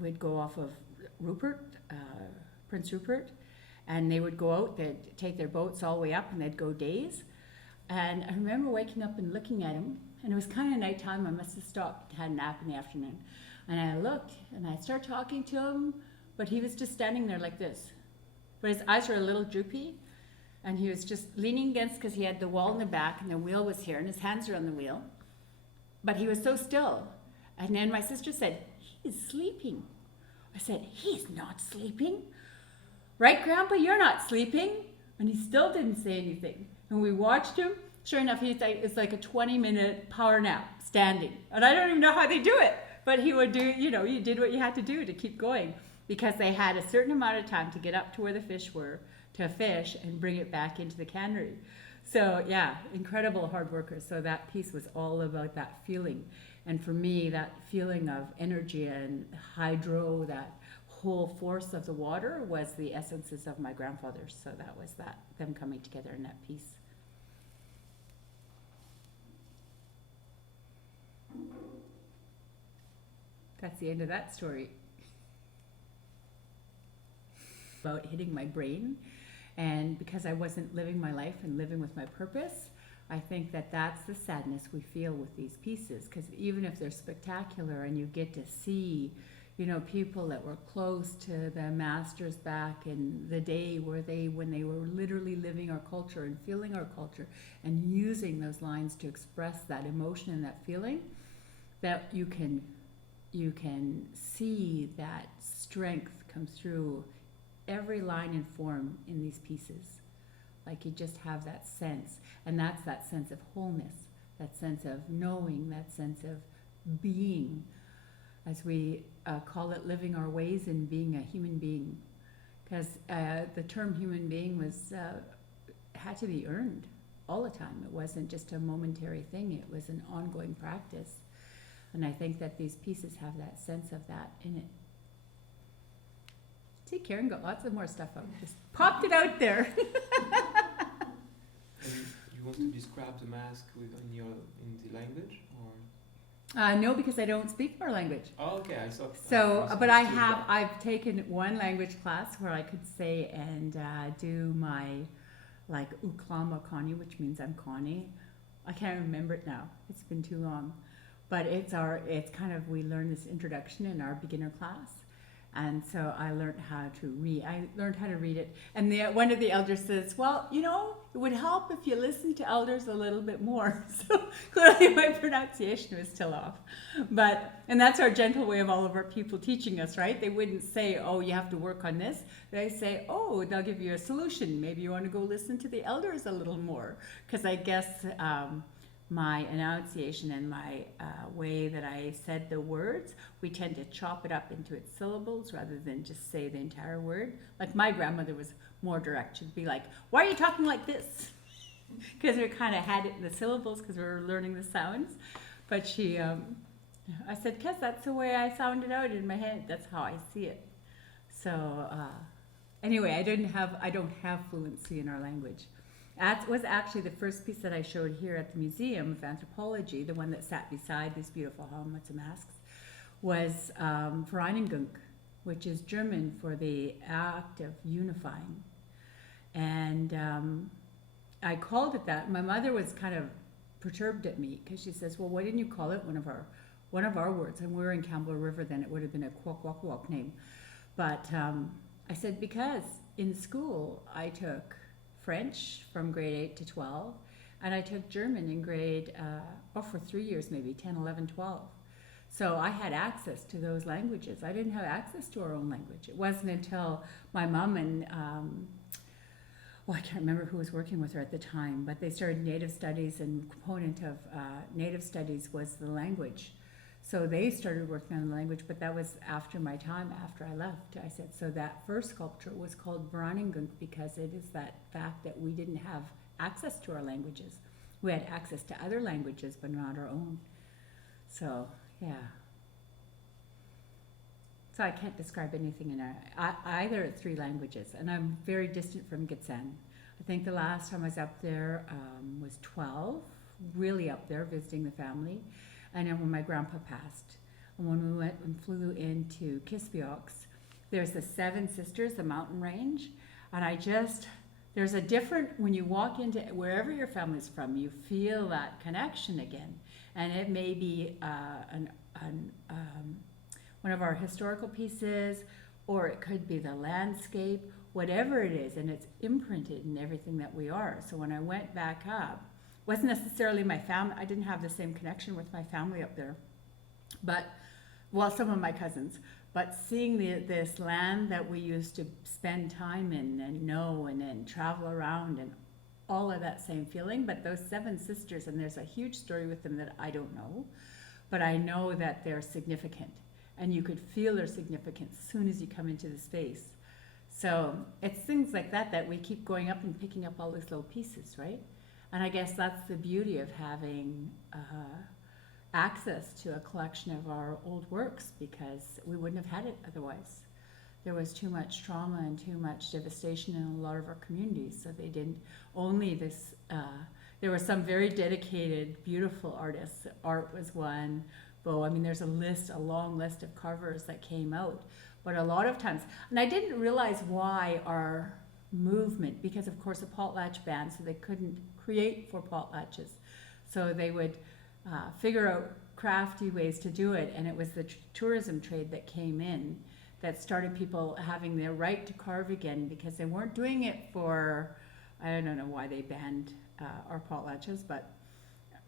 we'd go off of Prince Rupert, and they would go out, they'd take their boats all the way up and they'd go days. And I remember waking up and looking at him, and it was kind of nighttime. I must have stopped, had a nap in the afternoon. And I looked, and I started talking to him, but he was just standing there like this. But his eyes were a little droopy, and he was just leaning against, because he had the wall in the back, and the wheel was here, and his hands were on the wheel. But he was so still. And then my sister said, he's sleeping. I said, he's not sleeping. Right, Grandpa, you're not sleeping. And he still didn't say anything. And we watched him. Sure enough, it's like a 20-minute power nap, standing. And I don't even know how they do it. But he would do, you did what you had to do to keep going. Because they had a certain amount of time to get up to where the fish were, to fish, and bring it back into the cannery. So yeah, incredible hard workers. So that piece was all about that feeling. And for me, that feeling of energy and hydro, that whole force of the water, was the essences of my grandfathers. So that was them coming together in that piece. That's the end of that story. About hitting my brain, and because I wasn't living my life and living with my purpose, I think that's the sadness we feel with these pieces, because even if they're spectacular and you get to see, people that were close to the masters back in the day when they were literally living our culture and feeling our culture and using those lines to express that emotion and that feeling, that you can see that strength come through every line and form in these pieces. Like you just have that sense, and that's that sense of wholeness, that sense of knowing, that sense of being, as we call it, living our ways and being a human being. Because the term human being had to be earned all the time. It wasn't just a momentary thing, it was an ongoing practice. And I think that these pieces have that sense of that in it. See, Karen got lots of more stuff out. Just popped it out there. And you want to describe the mask in the language, or? No, because I don't speak our language. Oh, okay. I saw. So, but I've taken one language class where I could say and do my xʷməthkվəy, Connie, which means I'm Connie. I can't remember it now. It's been too long. But we learn this introduction in our beginner class. And so I learned how to read it. And one of the elders says, well, it would help if you listened to elders a little bit more. So clearly my pronunciation was still off. And that's our gentle way of all of our people teaching us, right? They wouldn't say, oh, you have to work on this. They say, oh, they'll give you a solution. Maybe you want to go listen to the elders a little more. Because I guess my enunciation and my way that I said the words, we tend to chop it up into its syllables rather than just say the entire word. Like my grandmother was more direct. She'd be like, why are you talking like this? Because we kind of had it in the syllables because we were learning the sounds. But I said, because that's the way I sounded out in my head. That's how I see it. So anyway, I don't have fluency in our language. That was actually the first piece that I showed here at the Museum of Anthropology, the one that sat beside these beautiful helmets and masks, was Vereinigung, which is German for the act of unifying. And I called it that. My mother was kind of perturbed at me because she says, well, why didn't you call it one of our words? And we were in Campbell River then, it would have been a Kwok name. But I said, because in school I took French from grade 8 to 12, and I took German in for 3 years maybe, 10, 11, 12. So I had access to those languages. I didn't have access to our own language. It wasn't until my mom and, I can't remember who was working with her at the time, but they started Native Studies, and a component of Native Studies was the language. So they started working on the language, but that was after my time, after I left. I said, so that first sculpture was called Veraningunk because it is that fact that we didn't have access to our languages. We had access to other languages, but not our own. So, yeah. So I can't describe anything in either 3 languages, and I'm very distant from Gitxsan. I think the last time I was up there was 12, really up there visiting the family. And then when my grandpa passed, and when we went and flew into Kispiox, there's the 7 Sisters, the mountain range, and there's a different, when you walk into wherever your family's from, you feel that connection again. And it may be one of our historical pieces, or it could be the landscape, whatever it is, and it's imprinted in everything that we are. So when I went back up, wasn't necessarily my family, I didn't have the same connection with my family up there, but, well, some of my cousins, but seeing this land that we used to spend time in and know and then travel around and all of that same feeling, but those 7 sisters, and there's a huge story with them that I don't know, but I know that they're significant, and you could feel their significance as soon as you come into the space. So it's things like that we keep going up and picking up all these little pieces, right? And I guess that's the beauty of having access to a collection of our old works, because we wouldn't have had it otherwise. There was too much trauma and too much devastation in a lot of our communities, so they didn't, only this, there were some very dedicated, beautiful artists. Art was one, I mean, there's a long list of carvers that came out, but a lot of times, and I didn't realize why our movement, because of course a potlatch banned, so they couldn't create for potlatches, so they would figure out crafty ways to do it, and it was the tourism trade that came in that started people having their right to carve again, because they weren't doing it for, I don't know why they banned our potlatches, but,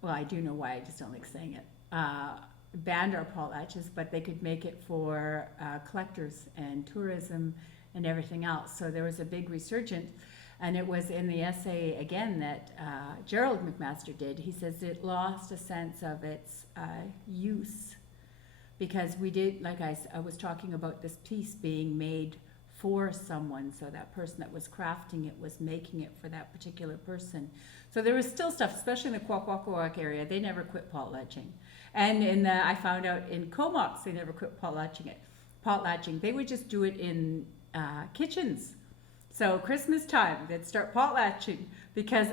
well, I do know why, I just don't like saying it, banned our potlatches, but they could make it for collectors and tourism and everything else. So there was a big resurgence, and it was in the essay again that Gerald McMaster did. He says it lost a sense of its use, because we did, like I was talking about this piece being made for someone, so that person that was crafting it was making it for that particular person. So there was still stuff, especially in the Kwakwaka'wakw area, they never quit potlatching. And I found out in Comox, they never quit potlatching. They would just do it in kitchens. So Christmas time, they'd start potlatching, because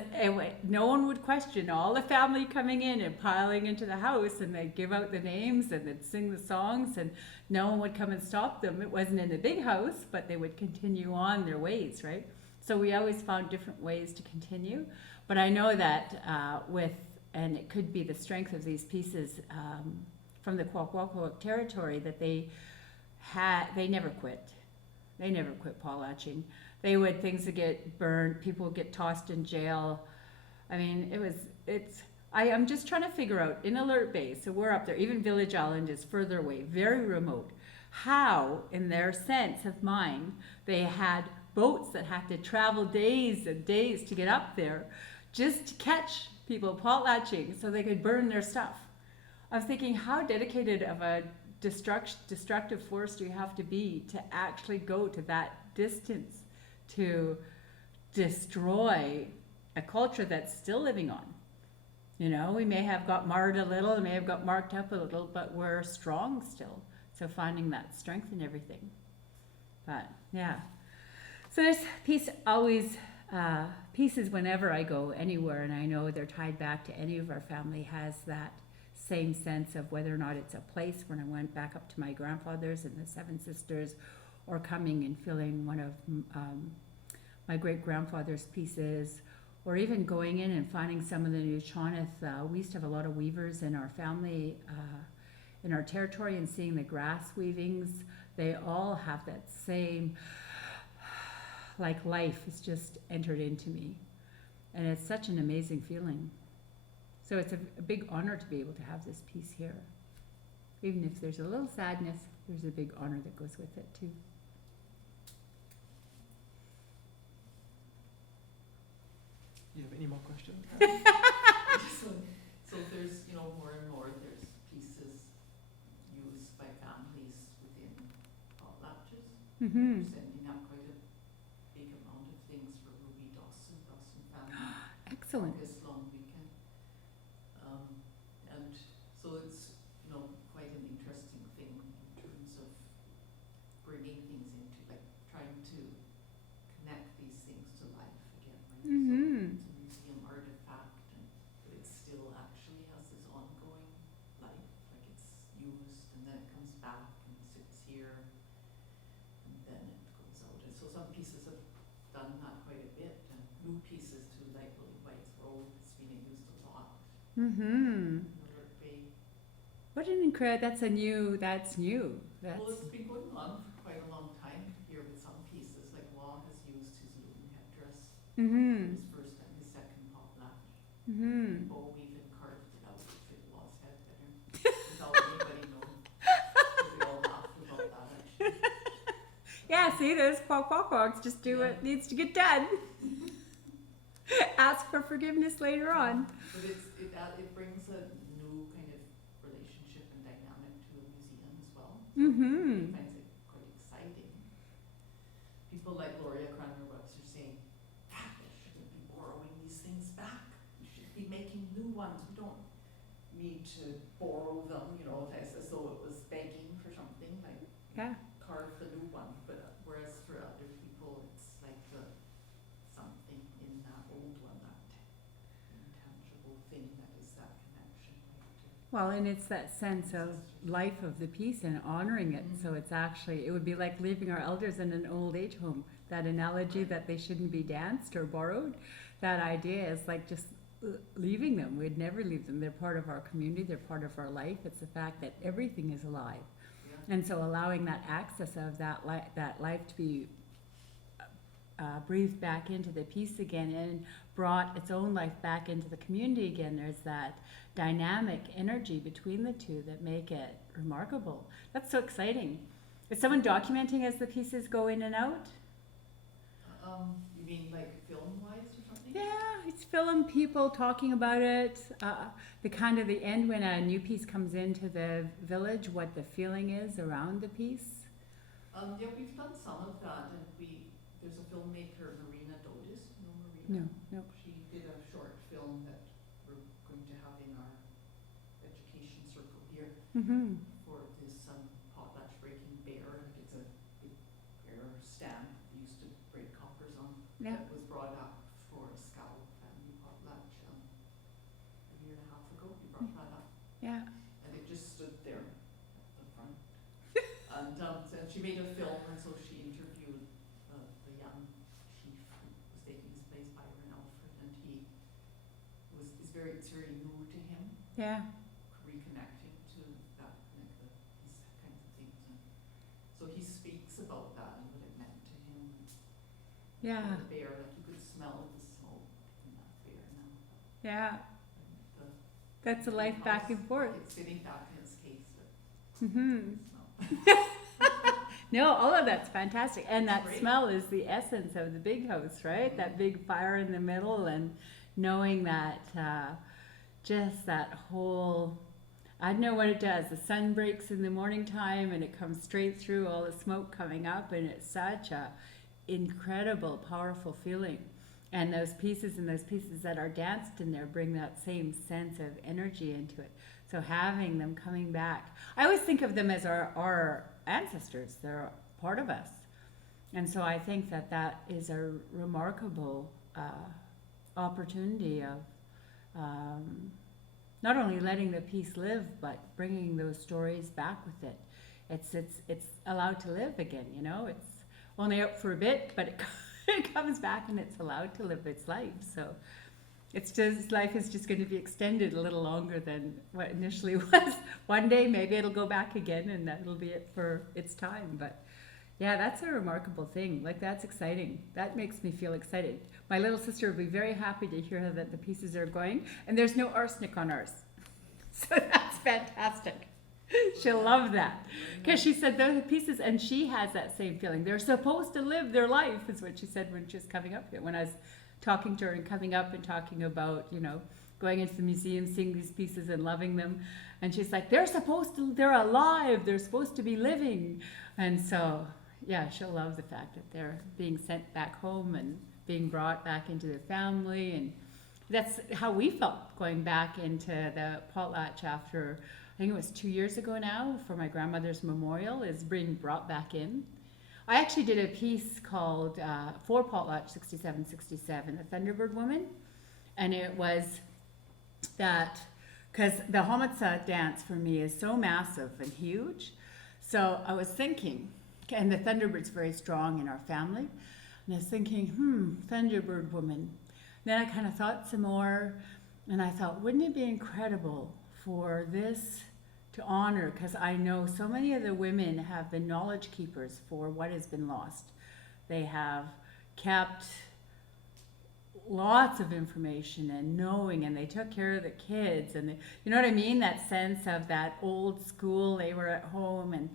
no one would question all the family coming in and piling into the house, and they'd give out the names and they'd sing the songs, and no one would come and stop them. It wasn't in the big house, but they would continue on their ways, right? So we always found different ways to continue. But I know that and it could be the strength of these pieces from the Kwakwaka'wakw territory, that they never quit. They never quit potlatching. Things would get burned, people would get tossed in jail. I mean, I'm just trying to figure out, in Alert Bay, so we're up there, even Village Island is further away, very remote, how, in their sense of mind, they had boats that had to travel days and days to get up there just to catch people potlatching so they could burn their stuff. I was thinking, how dedicated of a destructive force do you have to be to actually go to that distance to destroy a culture that's still living on? You know, we may have got marred a little, we may have got marked up a little, but we're strong still. So finding that strength in everything. But yeah. So this piece always, pieces whenever I go anywhere, and I know they're tied back to any of our family, has that same sense of whether or not it's a place. When I went back up to my grandfather's and the 7 sisters, or coming and feeling one of my great-grandfather's pieces, or even going in and finding some of the new Choneth. We used to have a lot of weavers in our family, in our territory, and seeing the grass weavings, they all have that same, like life has just entered into me. And it's such an amazing feeling. So it's a big honor to be able to have this piece here. Even if there's a little sadness, there's a big honor that goes with it too. Do you have any more questions? So there's, more and more, there's pieces Mm-hmm. Sending out quite a big amount of things for Ruby Dawson family. Excellent. August long weekend. And so it's, you know, quite an interesting thing in terms of bringing things into, like, trying to connect these things to life again, right? Mm-hmm. So it's a museum artifact, but it still actually has this ongoing life, like it's used and then it comes back and sits here and then it goes out. And so some pieces have done that quite a bit, and new pieces too, like Lily White's Robe is being used a lot Mm-hmm. in the work bay. What an incredible, that's new. Well, That's, it's been going on for quite a long time here with some pieces, like Law has used his loom headdress for mm-hmm. his first and his second potlatch. Mm-hmm. Bo even carved it out to fit Law's head better, without anybody knowing. So we all laughed about that, actually. Yeah, see, there's quacks, just do what needs to get done. Ask for forgiveness later on. But it brings a new kind of relationship and dynamic to a museum as well. So Mm-hmm. everybody finds it quite exciting. People like Gloria Cranmer-Webster saying, they shouldn't be borrowing these things back. We should be making new ones. We don't need to borrow them, you know, as though it was begging for something, like Yeah. carve the new one. But whereas for other people, it's like something in that old one, that intangible thing that is that connection, right? Well, and it's that sense of life of the piece and honoring it. So it's actually, it would be like leaving our elders in an old age home. That analogy that they shouldn't be danced or borrowed, that idea is like just leaving them. We'd never leave them. They're part of our community. They're part of our life. It's the fact that everything is alive. Yeah. And so allowing that access of that life to be breathed back into the piece again and brought its own life back into the community again. There's that dynamic energy between the two that make it remarkable. That's so exciting. Is someone documenting as the pieces go in and out? You mean like film-wise or something? Yeah, it's film, people talking about it. The kind of the end when a new piece comes into the village, what the feeling is around the piece. Yeah, we've done some of that, and there's a filmmaker, Marina Dodis, you know Marina? No. She did a short film that we're going to have in our education circle here Mm-hmm. for this potlatch breaking bear. Like it's a big bear stamp they used to break coppers on. Yeah. That was brought up for a Scow family potlatch a year and a half ago. We brought that up, Yeah. and it just stood there at the front. And she made a film, and so she interviewed the young chief who was taking his place, Byron Alfred, and it's very new to him, Yeah. reconnecting to that, like these kinds of things. And so he speaks about that and what it meant to him. Yeah. The bear, like you could smell the smoke in that bear now. Yeah. And That's a life back and forth. It's sitting back in its case, but Mm-hmm. smell. No, all of that's fantastic. And that Great. smell is the essence of the big house, right? That big fire in the middle, and knowing that just that whole, I don't know what it does. The sun breaks in the morning time and it comes straight through, all the smoke coming up, and it's such a incredible, powerful feeling. And those pieces that are danced in there bring that same sense of energy into it. So having them coming back, I always think of them as our ancestors. They're part of us. And so I think that is a remarkable opportunity of not only letting the piece live, but bringing those stories back with it. It's allowed to live again, you know. It's only out for a bit, but it comes back and it's allowed to live its life. So it's just, life is just going to be extended a little longer than what initially was. One day maybe it'll go back again and that'll be it for its time. But yeah, that's a remarkable thing. Like, that's exciting. That makes me feel excited. My little sister will be very happy to hear that the pieces are going, and there's no arsenic on ours. So that's fantastic. She'll love that. Because she said they're the pieces, and she has that same feeling. They're supposed to live their life, is what she said when she was coming up here. When I was talking to her and coming up and talking about, you know, going into the museum, seeing these pieces and loving them. And she's like, they're alive, they're supposed to be living. And so, yeah, she'll love the fact that they're being sent back home and being brought back into the family. And that's how we felt going back into the PARLEY chapter. I think it was 2 years ago now for my grandmother's memorial, is being brought back in. I actually did a piece called, for PARLEY 6767, The Thunderbird Woman. And it was that, because the xʷməthkվəy dance for me is so massive and huge. So I was thinking, and the Thunderbird's very strong in our family. And I was thinking, Thunderbird Woman. Then I kind of thought some more, and I thought, wouldn't it be incredible for this to honor, because I know so many of the women have been knowledge keepers for what has been lost. They have kept lots of information and knowing, and they took care of the kids, and you know what I mean? That sense of that old school, they were at home,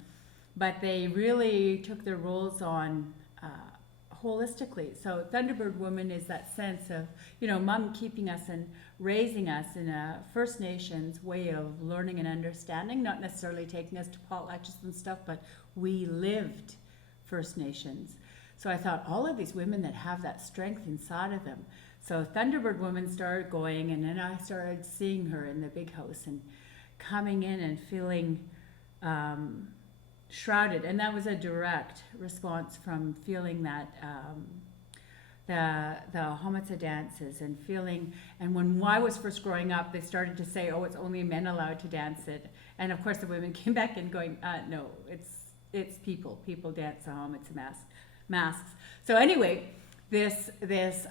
but they really took their roles on holistically. So Thunderbird Woman is that sense of, you know, Mom keeping us and raising us in a First Nations way of learning and understanding, not necessarily taking us to potlatches and stuff, but we lived First Nations. So I thought all of these women that have that strength inside of them. So Thunderbird Woman started going, and then I started seeing her in the big house and coming in and feeling shrouded. And that was a direct response from feeling that the xʷməthkվəy dances and feeling, and when I was first growing up, they started to say, oh, it's only men allowed to dance it. And of course the women came back and going, no, it's people dance the xʷməthkվəy masks. So anyway, this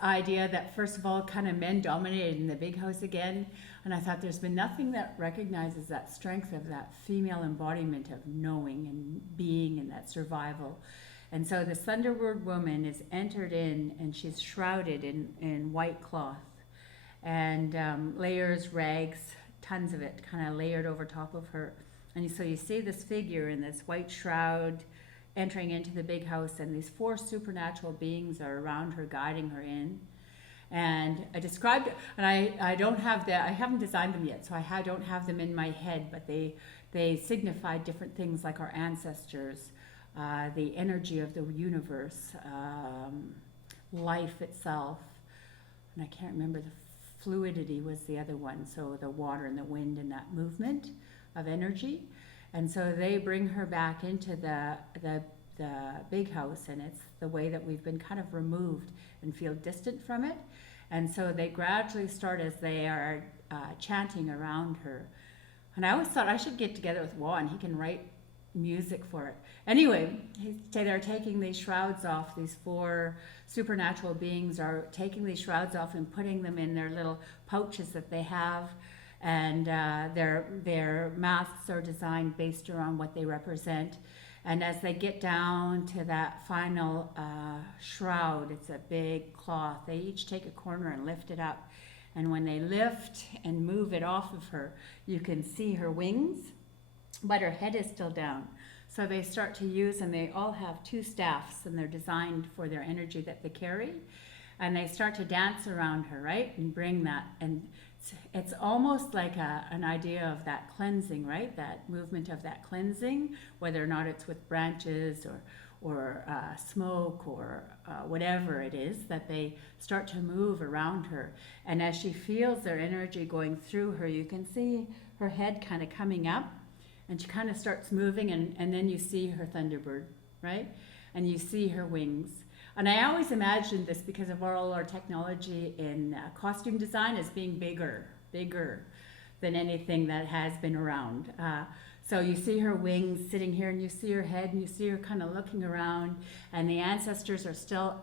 idea that first of all kind of men dominated in the big house again, and I thought there's been nothing that recognizes that strength of that female embodiment of knowing and being and that survival. And so the Thunderbird Woman is entered in, and she's shrouded in white cloth and layers, rags, tons of it kind of layered over top of her. And so you see this figure in this white shroud entering into the big house, and these 4 supernatural beings are around her, guiding her in. And I described it, and I don't have I haven't designed them yet, so I don't have them in my head, but they signify different things like our ancestors, the energy of the universe, life itself, and I can't remember, the fluidity was the other one, so the water and the wind and that movement of energy. And so they bring her back into the big house, and it's the way that we've been kind of removed and feel distant from it. And so they gradually start as they are chanting around her. And I always thought I should get together with Juan. He can write music for it. Anyway, they're taking these shrouds off. These 4 supernatural beings are taking these shrouds off and putting them in their little pouches that they have. And their masks are designed based around what they represent. And as they get down to that final shroud, it's a big cloth. They each take a corner and lift it up. And when they lift and move it off of her, you can see her wings, but her head is still down. So they start to use, and they all have 2 staffs, and they're designed for their energy that they carry. And they start to dance around her, right? And bring that, and it's almost like an idea of that cleansing, right? That movement of that cleansing, whether or not it's with branches or smoke or whatever it is, that they start to move around her. And as she feels their energy going through her, you can see her head kind of coming up, and she kind of starts moving, and then you see her Thunderbird, right? And you see her wings. And I always imagined this, because of all our technology in costume design, as being bigger than anything that has been around. So you see her wings sitting here, and you see her head, and you see her kind of looking around, and the ancestors are still,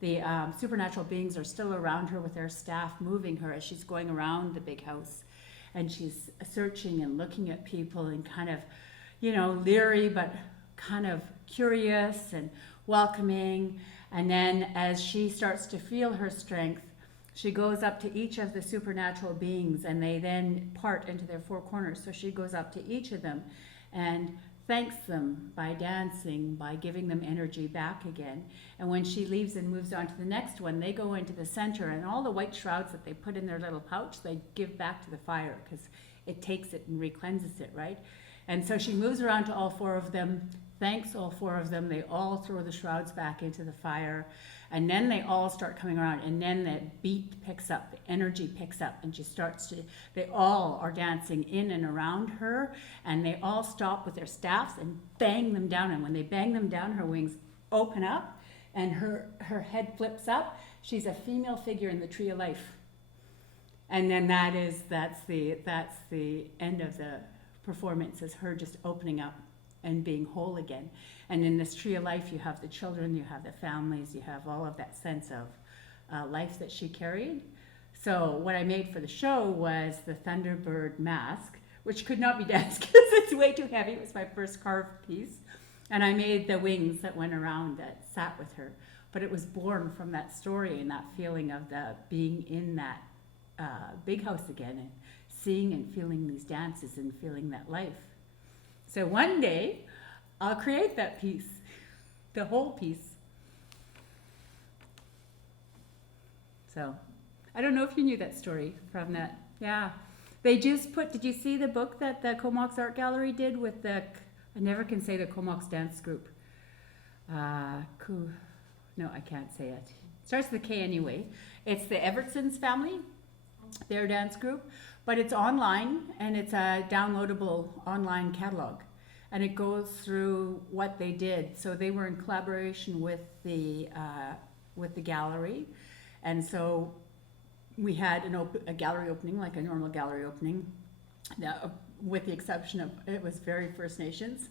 the supernatural beings are still around her with their staff, moving her as she's going around the big house. And she's searching and looking at people and kind of, you know, leery, but kind of curious and welcoming. And then as she starts to feel her strength, she goes up to each of the supernatural beings, and they then part into their 4 corners. So she goes up to each of them and thanks them by dancing, by giving them energy back again. And when she leaves and moves on to the next one, they go into the center, and all the white shrouds that they put in their little pouch, they give back to the fire, because it takes it and re-cleanses it, right? And so she moves around to all 4 of them, thanks all 4 of them. They all throw the shrouds back into the fire. And then they all start coming around. And then the beat picks up, the energy picks up. And they all are dancing in and around her. And they all stop with their staffs and bang them down. And when they bang them down, her wings open up and her head flips up. She's a female figure in the tree of life. And then that's the end of the performance, is her just opening up and being whole again. And in this tree of life, you have the children, you have the families, you have all of that sense of life that she carried. So what I made for the show was the Thunderbird Mask, which could not be danced because it's way too heavy. It was my first carved piece. And I made the wings that went around that sat with her. But it was born from that story and that feeling of the being in that big house again and seeing and feeling these dances and feeling that life. So one day I'll create that piece, the whole piece. So I don't know if you knew that story from that. Yeah. They just did you see the book that the Comox Art Gallery did with I never can say the Comox dance group. No, I can't say it. Starts with a K anyway. It's the Evertsons family, their dance group, but it's online and it's a downloadable online catalog. And it goes through what they did. So they were in collaboration with the gallery. And so we had a gallery opening, like a normal gallery opening, with the exception of, it was very First Nations.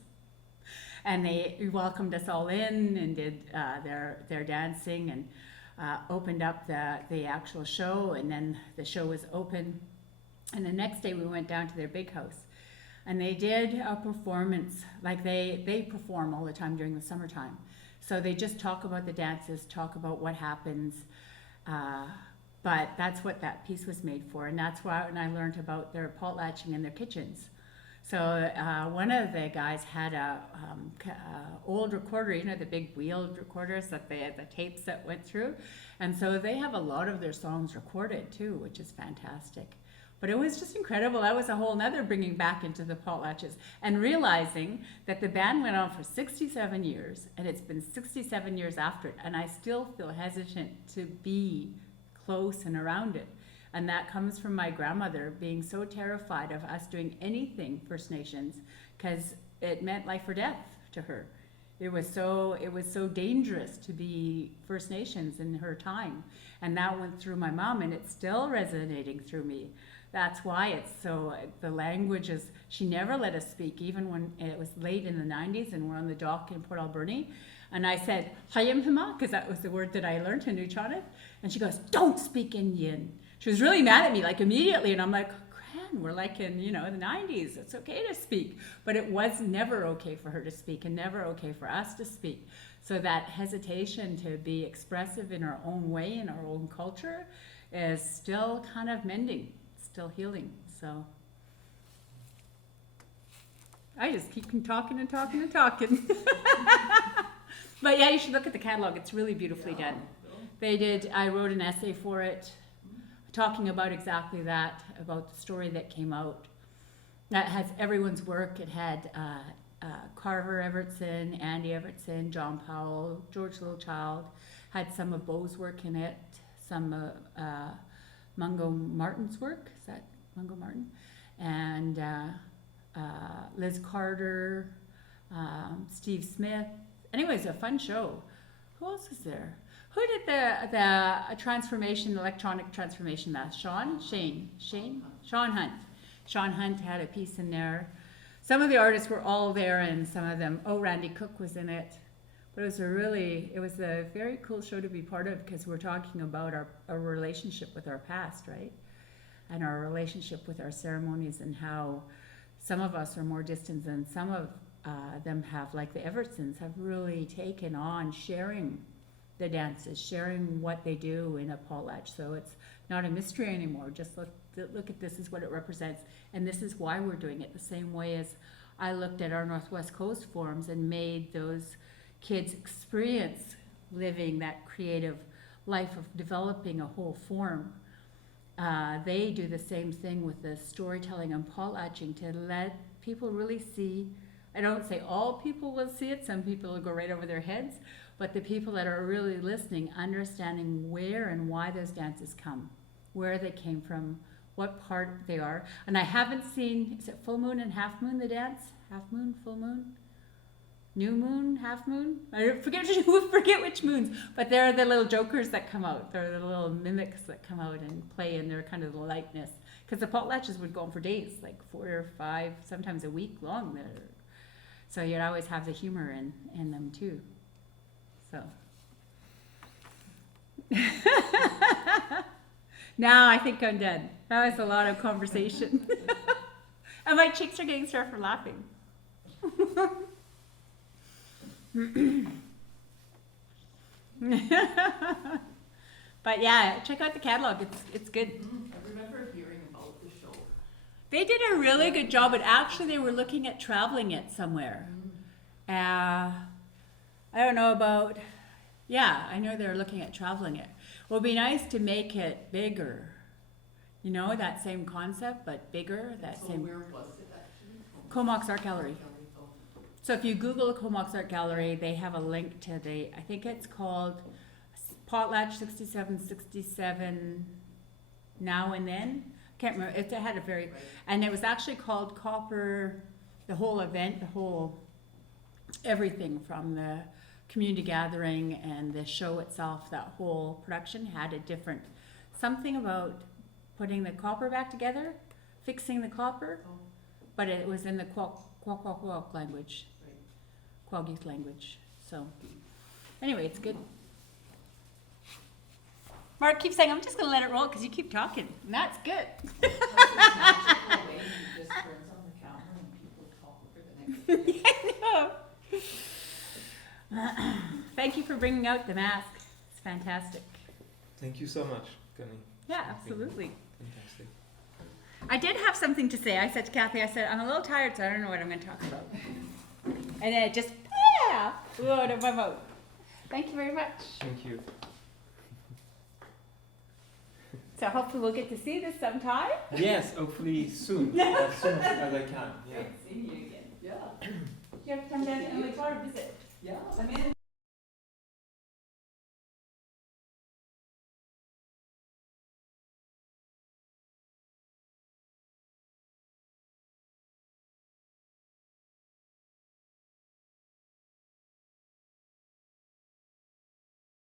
And they welcomed us all in and did their dancing and opened up the actual show. And then the show was open. And the next day we went down to their big house. And they did a performance, like they perform all the time during the summertime. So they just talk about the dances, talk about what happens. But that's what that piece was made for. And that's why when I learned about their potlatching in their kitchens. So one of the guys had a old recorder, you know, the big wheeled recorders that they had the tapes that went through. And so they have a lot of their songs recorded too, which is fantastic. But it was just incredible. That was a whole nother bringing back into the potlatches and realizing that the band went on for 67 years and it's been 67 years after it. And I still feel hesitant to be close and around it. And that comes from my grandmother being so terrified of us doing anything First Nations because it meant life or death to her. It was so dangerous to be First Nations in her time. And that went through my mom and it's still resonating through me. That's why it's so, the language is, she never let us speak, even when it was late in the 90s and we're on the dock in Port Alberni. And I said, Hayam Hima, because that was the word that I learned in Nuchonit. And she goes, don't speak Indian. She was really mad at me, like immediately. And I'm like, Gran, we're like in, the 90s. It's okay to speak. But it was never okay for her to speak and never okay for us to speak. So that hesitation to be expressive in our own way, in our own culture, is still kind of mending. Still healing. So I just keep talking and talking and talking. But yeah, you should look at the catalog. It's really beautifully done. I wrote an essay for it talking about exactly that, about the story that came out. That has everyone's work. It had Carver Evertson, Andy Evertson, John Powell, George Littlechild, had some of Beau's work in it, some Mungo Martin's work, is that Mungo Martin? And Liz Carter, Steve Smith. Anyways, a fun show. Who else is there? Who did the electronic transformation mask? Sean Hunt. Sean Hunt had a piece in there. Some of the artists were all there and some of them, Randy Cook was in it. But it was a very cool show to be part of because we're talking about our relationship with our past, right? And our relationship with our ceremonies and how some of us are more distant than some of them have, like the Evertsons, have really taken on sharing the dances, sharing what they do in a potlatch. So it's not a mystery anymore. Just look at this is what it represents. And this is why we're doing it the same way as I looked at our Northwest Coast forums and made those kids experience living that creative life of developing a whole form they do the same thing with the storytelling and potlatching to let people really see. I don't say all people will see it, some people will go right over their heads, but the people that are really listening, understanding where and why those dances come, where they came from, what part they are. And I haven't seen, is it full moon and half moon, the dance? Half moon, full moon? New moon, half moon? I forget which moons, but they're the little jokers that come out. They're the little mimics that come out and play in their kind of the lightness. Because the potlatches would go on for days, like 4 or 5, sometimes a week long. So you'd always have the humor in them too. So. Now I think I'm dead. That was a lot of conversation. And my cheeks are getting sore from laughing. But yeah, check out the catalog. It's good. I remember hearing about the show. They did a really good job, but actually they were looking at traveling it somewhere. I don't know about, yeah, I know they're looking at traveling it. Well, it'd be nice to make it bigger. You know, that same concept, but bigger, that So same. where was it actually? Comox Art Gallery. Oh. So if you Google Comox Art Gallery, they have a link to I think it's called Potlatch 6767 Now and Then. Can't remember, it had a very, Right. and it was actually called Copper, the whole event, everything from the community gathering and the show itself, that whole production had a different, something about putting the copper back together, fixing the copper, Oh, but it was in the Kwok language, right. Kwagis language. So anyway, it's good. Mark keeps saying, I'm just going to let it roll because you keep talking. And that's good. That's this magical way he just turns on the camera and people talk for the next I know. Thank you for bringing out the mask. It's fantastic. Thank you so much, Connie. Yeah, absolutely. Fantastic. I did have something to say. I said to Kathy, I'm a little tired, so I don't know what I'm going to talk about. And then it just, flew out of my mouth. Thank you very much. Thank you. So hopefully we'll get to see this sometime. Yes, hopefully soon. As soon as I can. Yeah. Great seeing you again. Yeah. You have to come down and we got to visit. Yeah. I'm in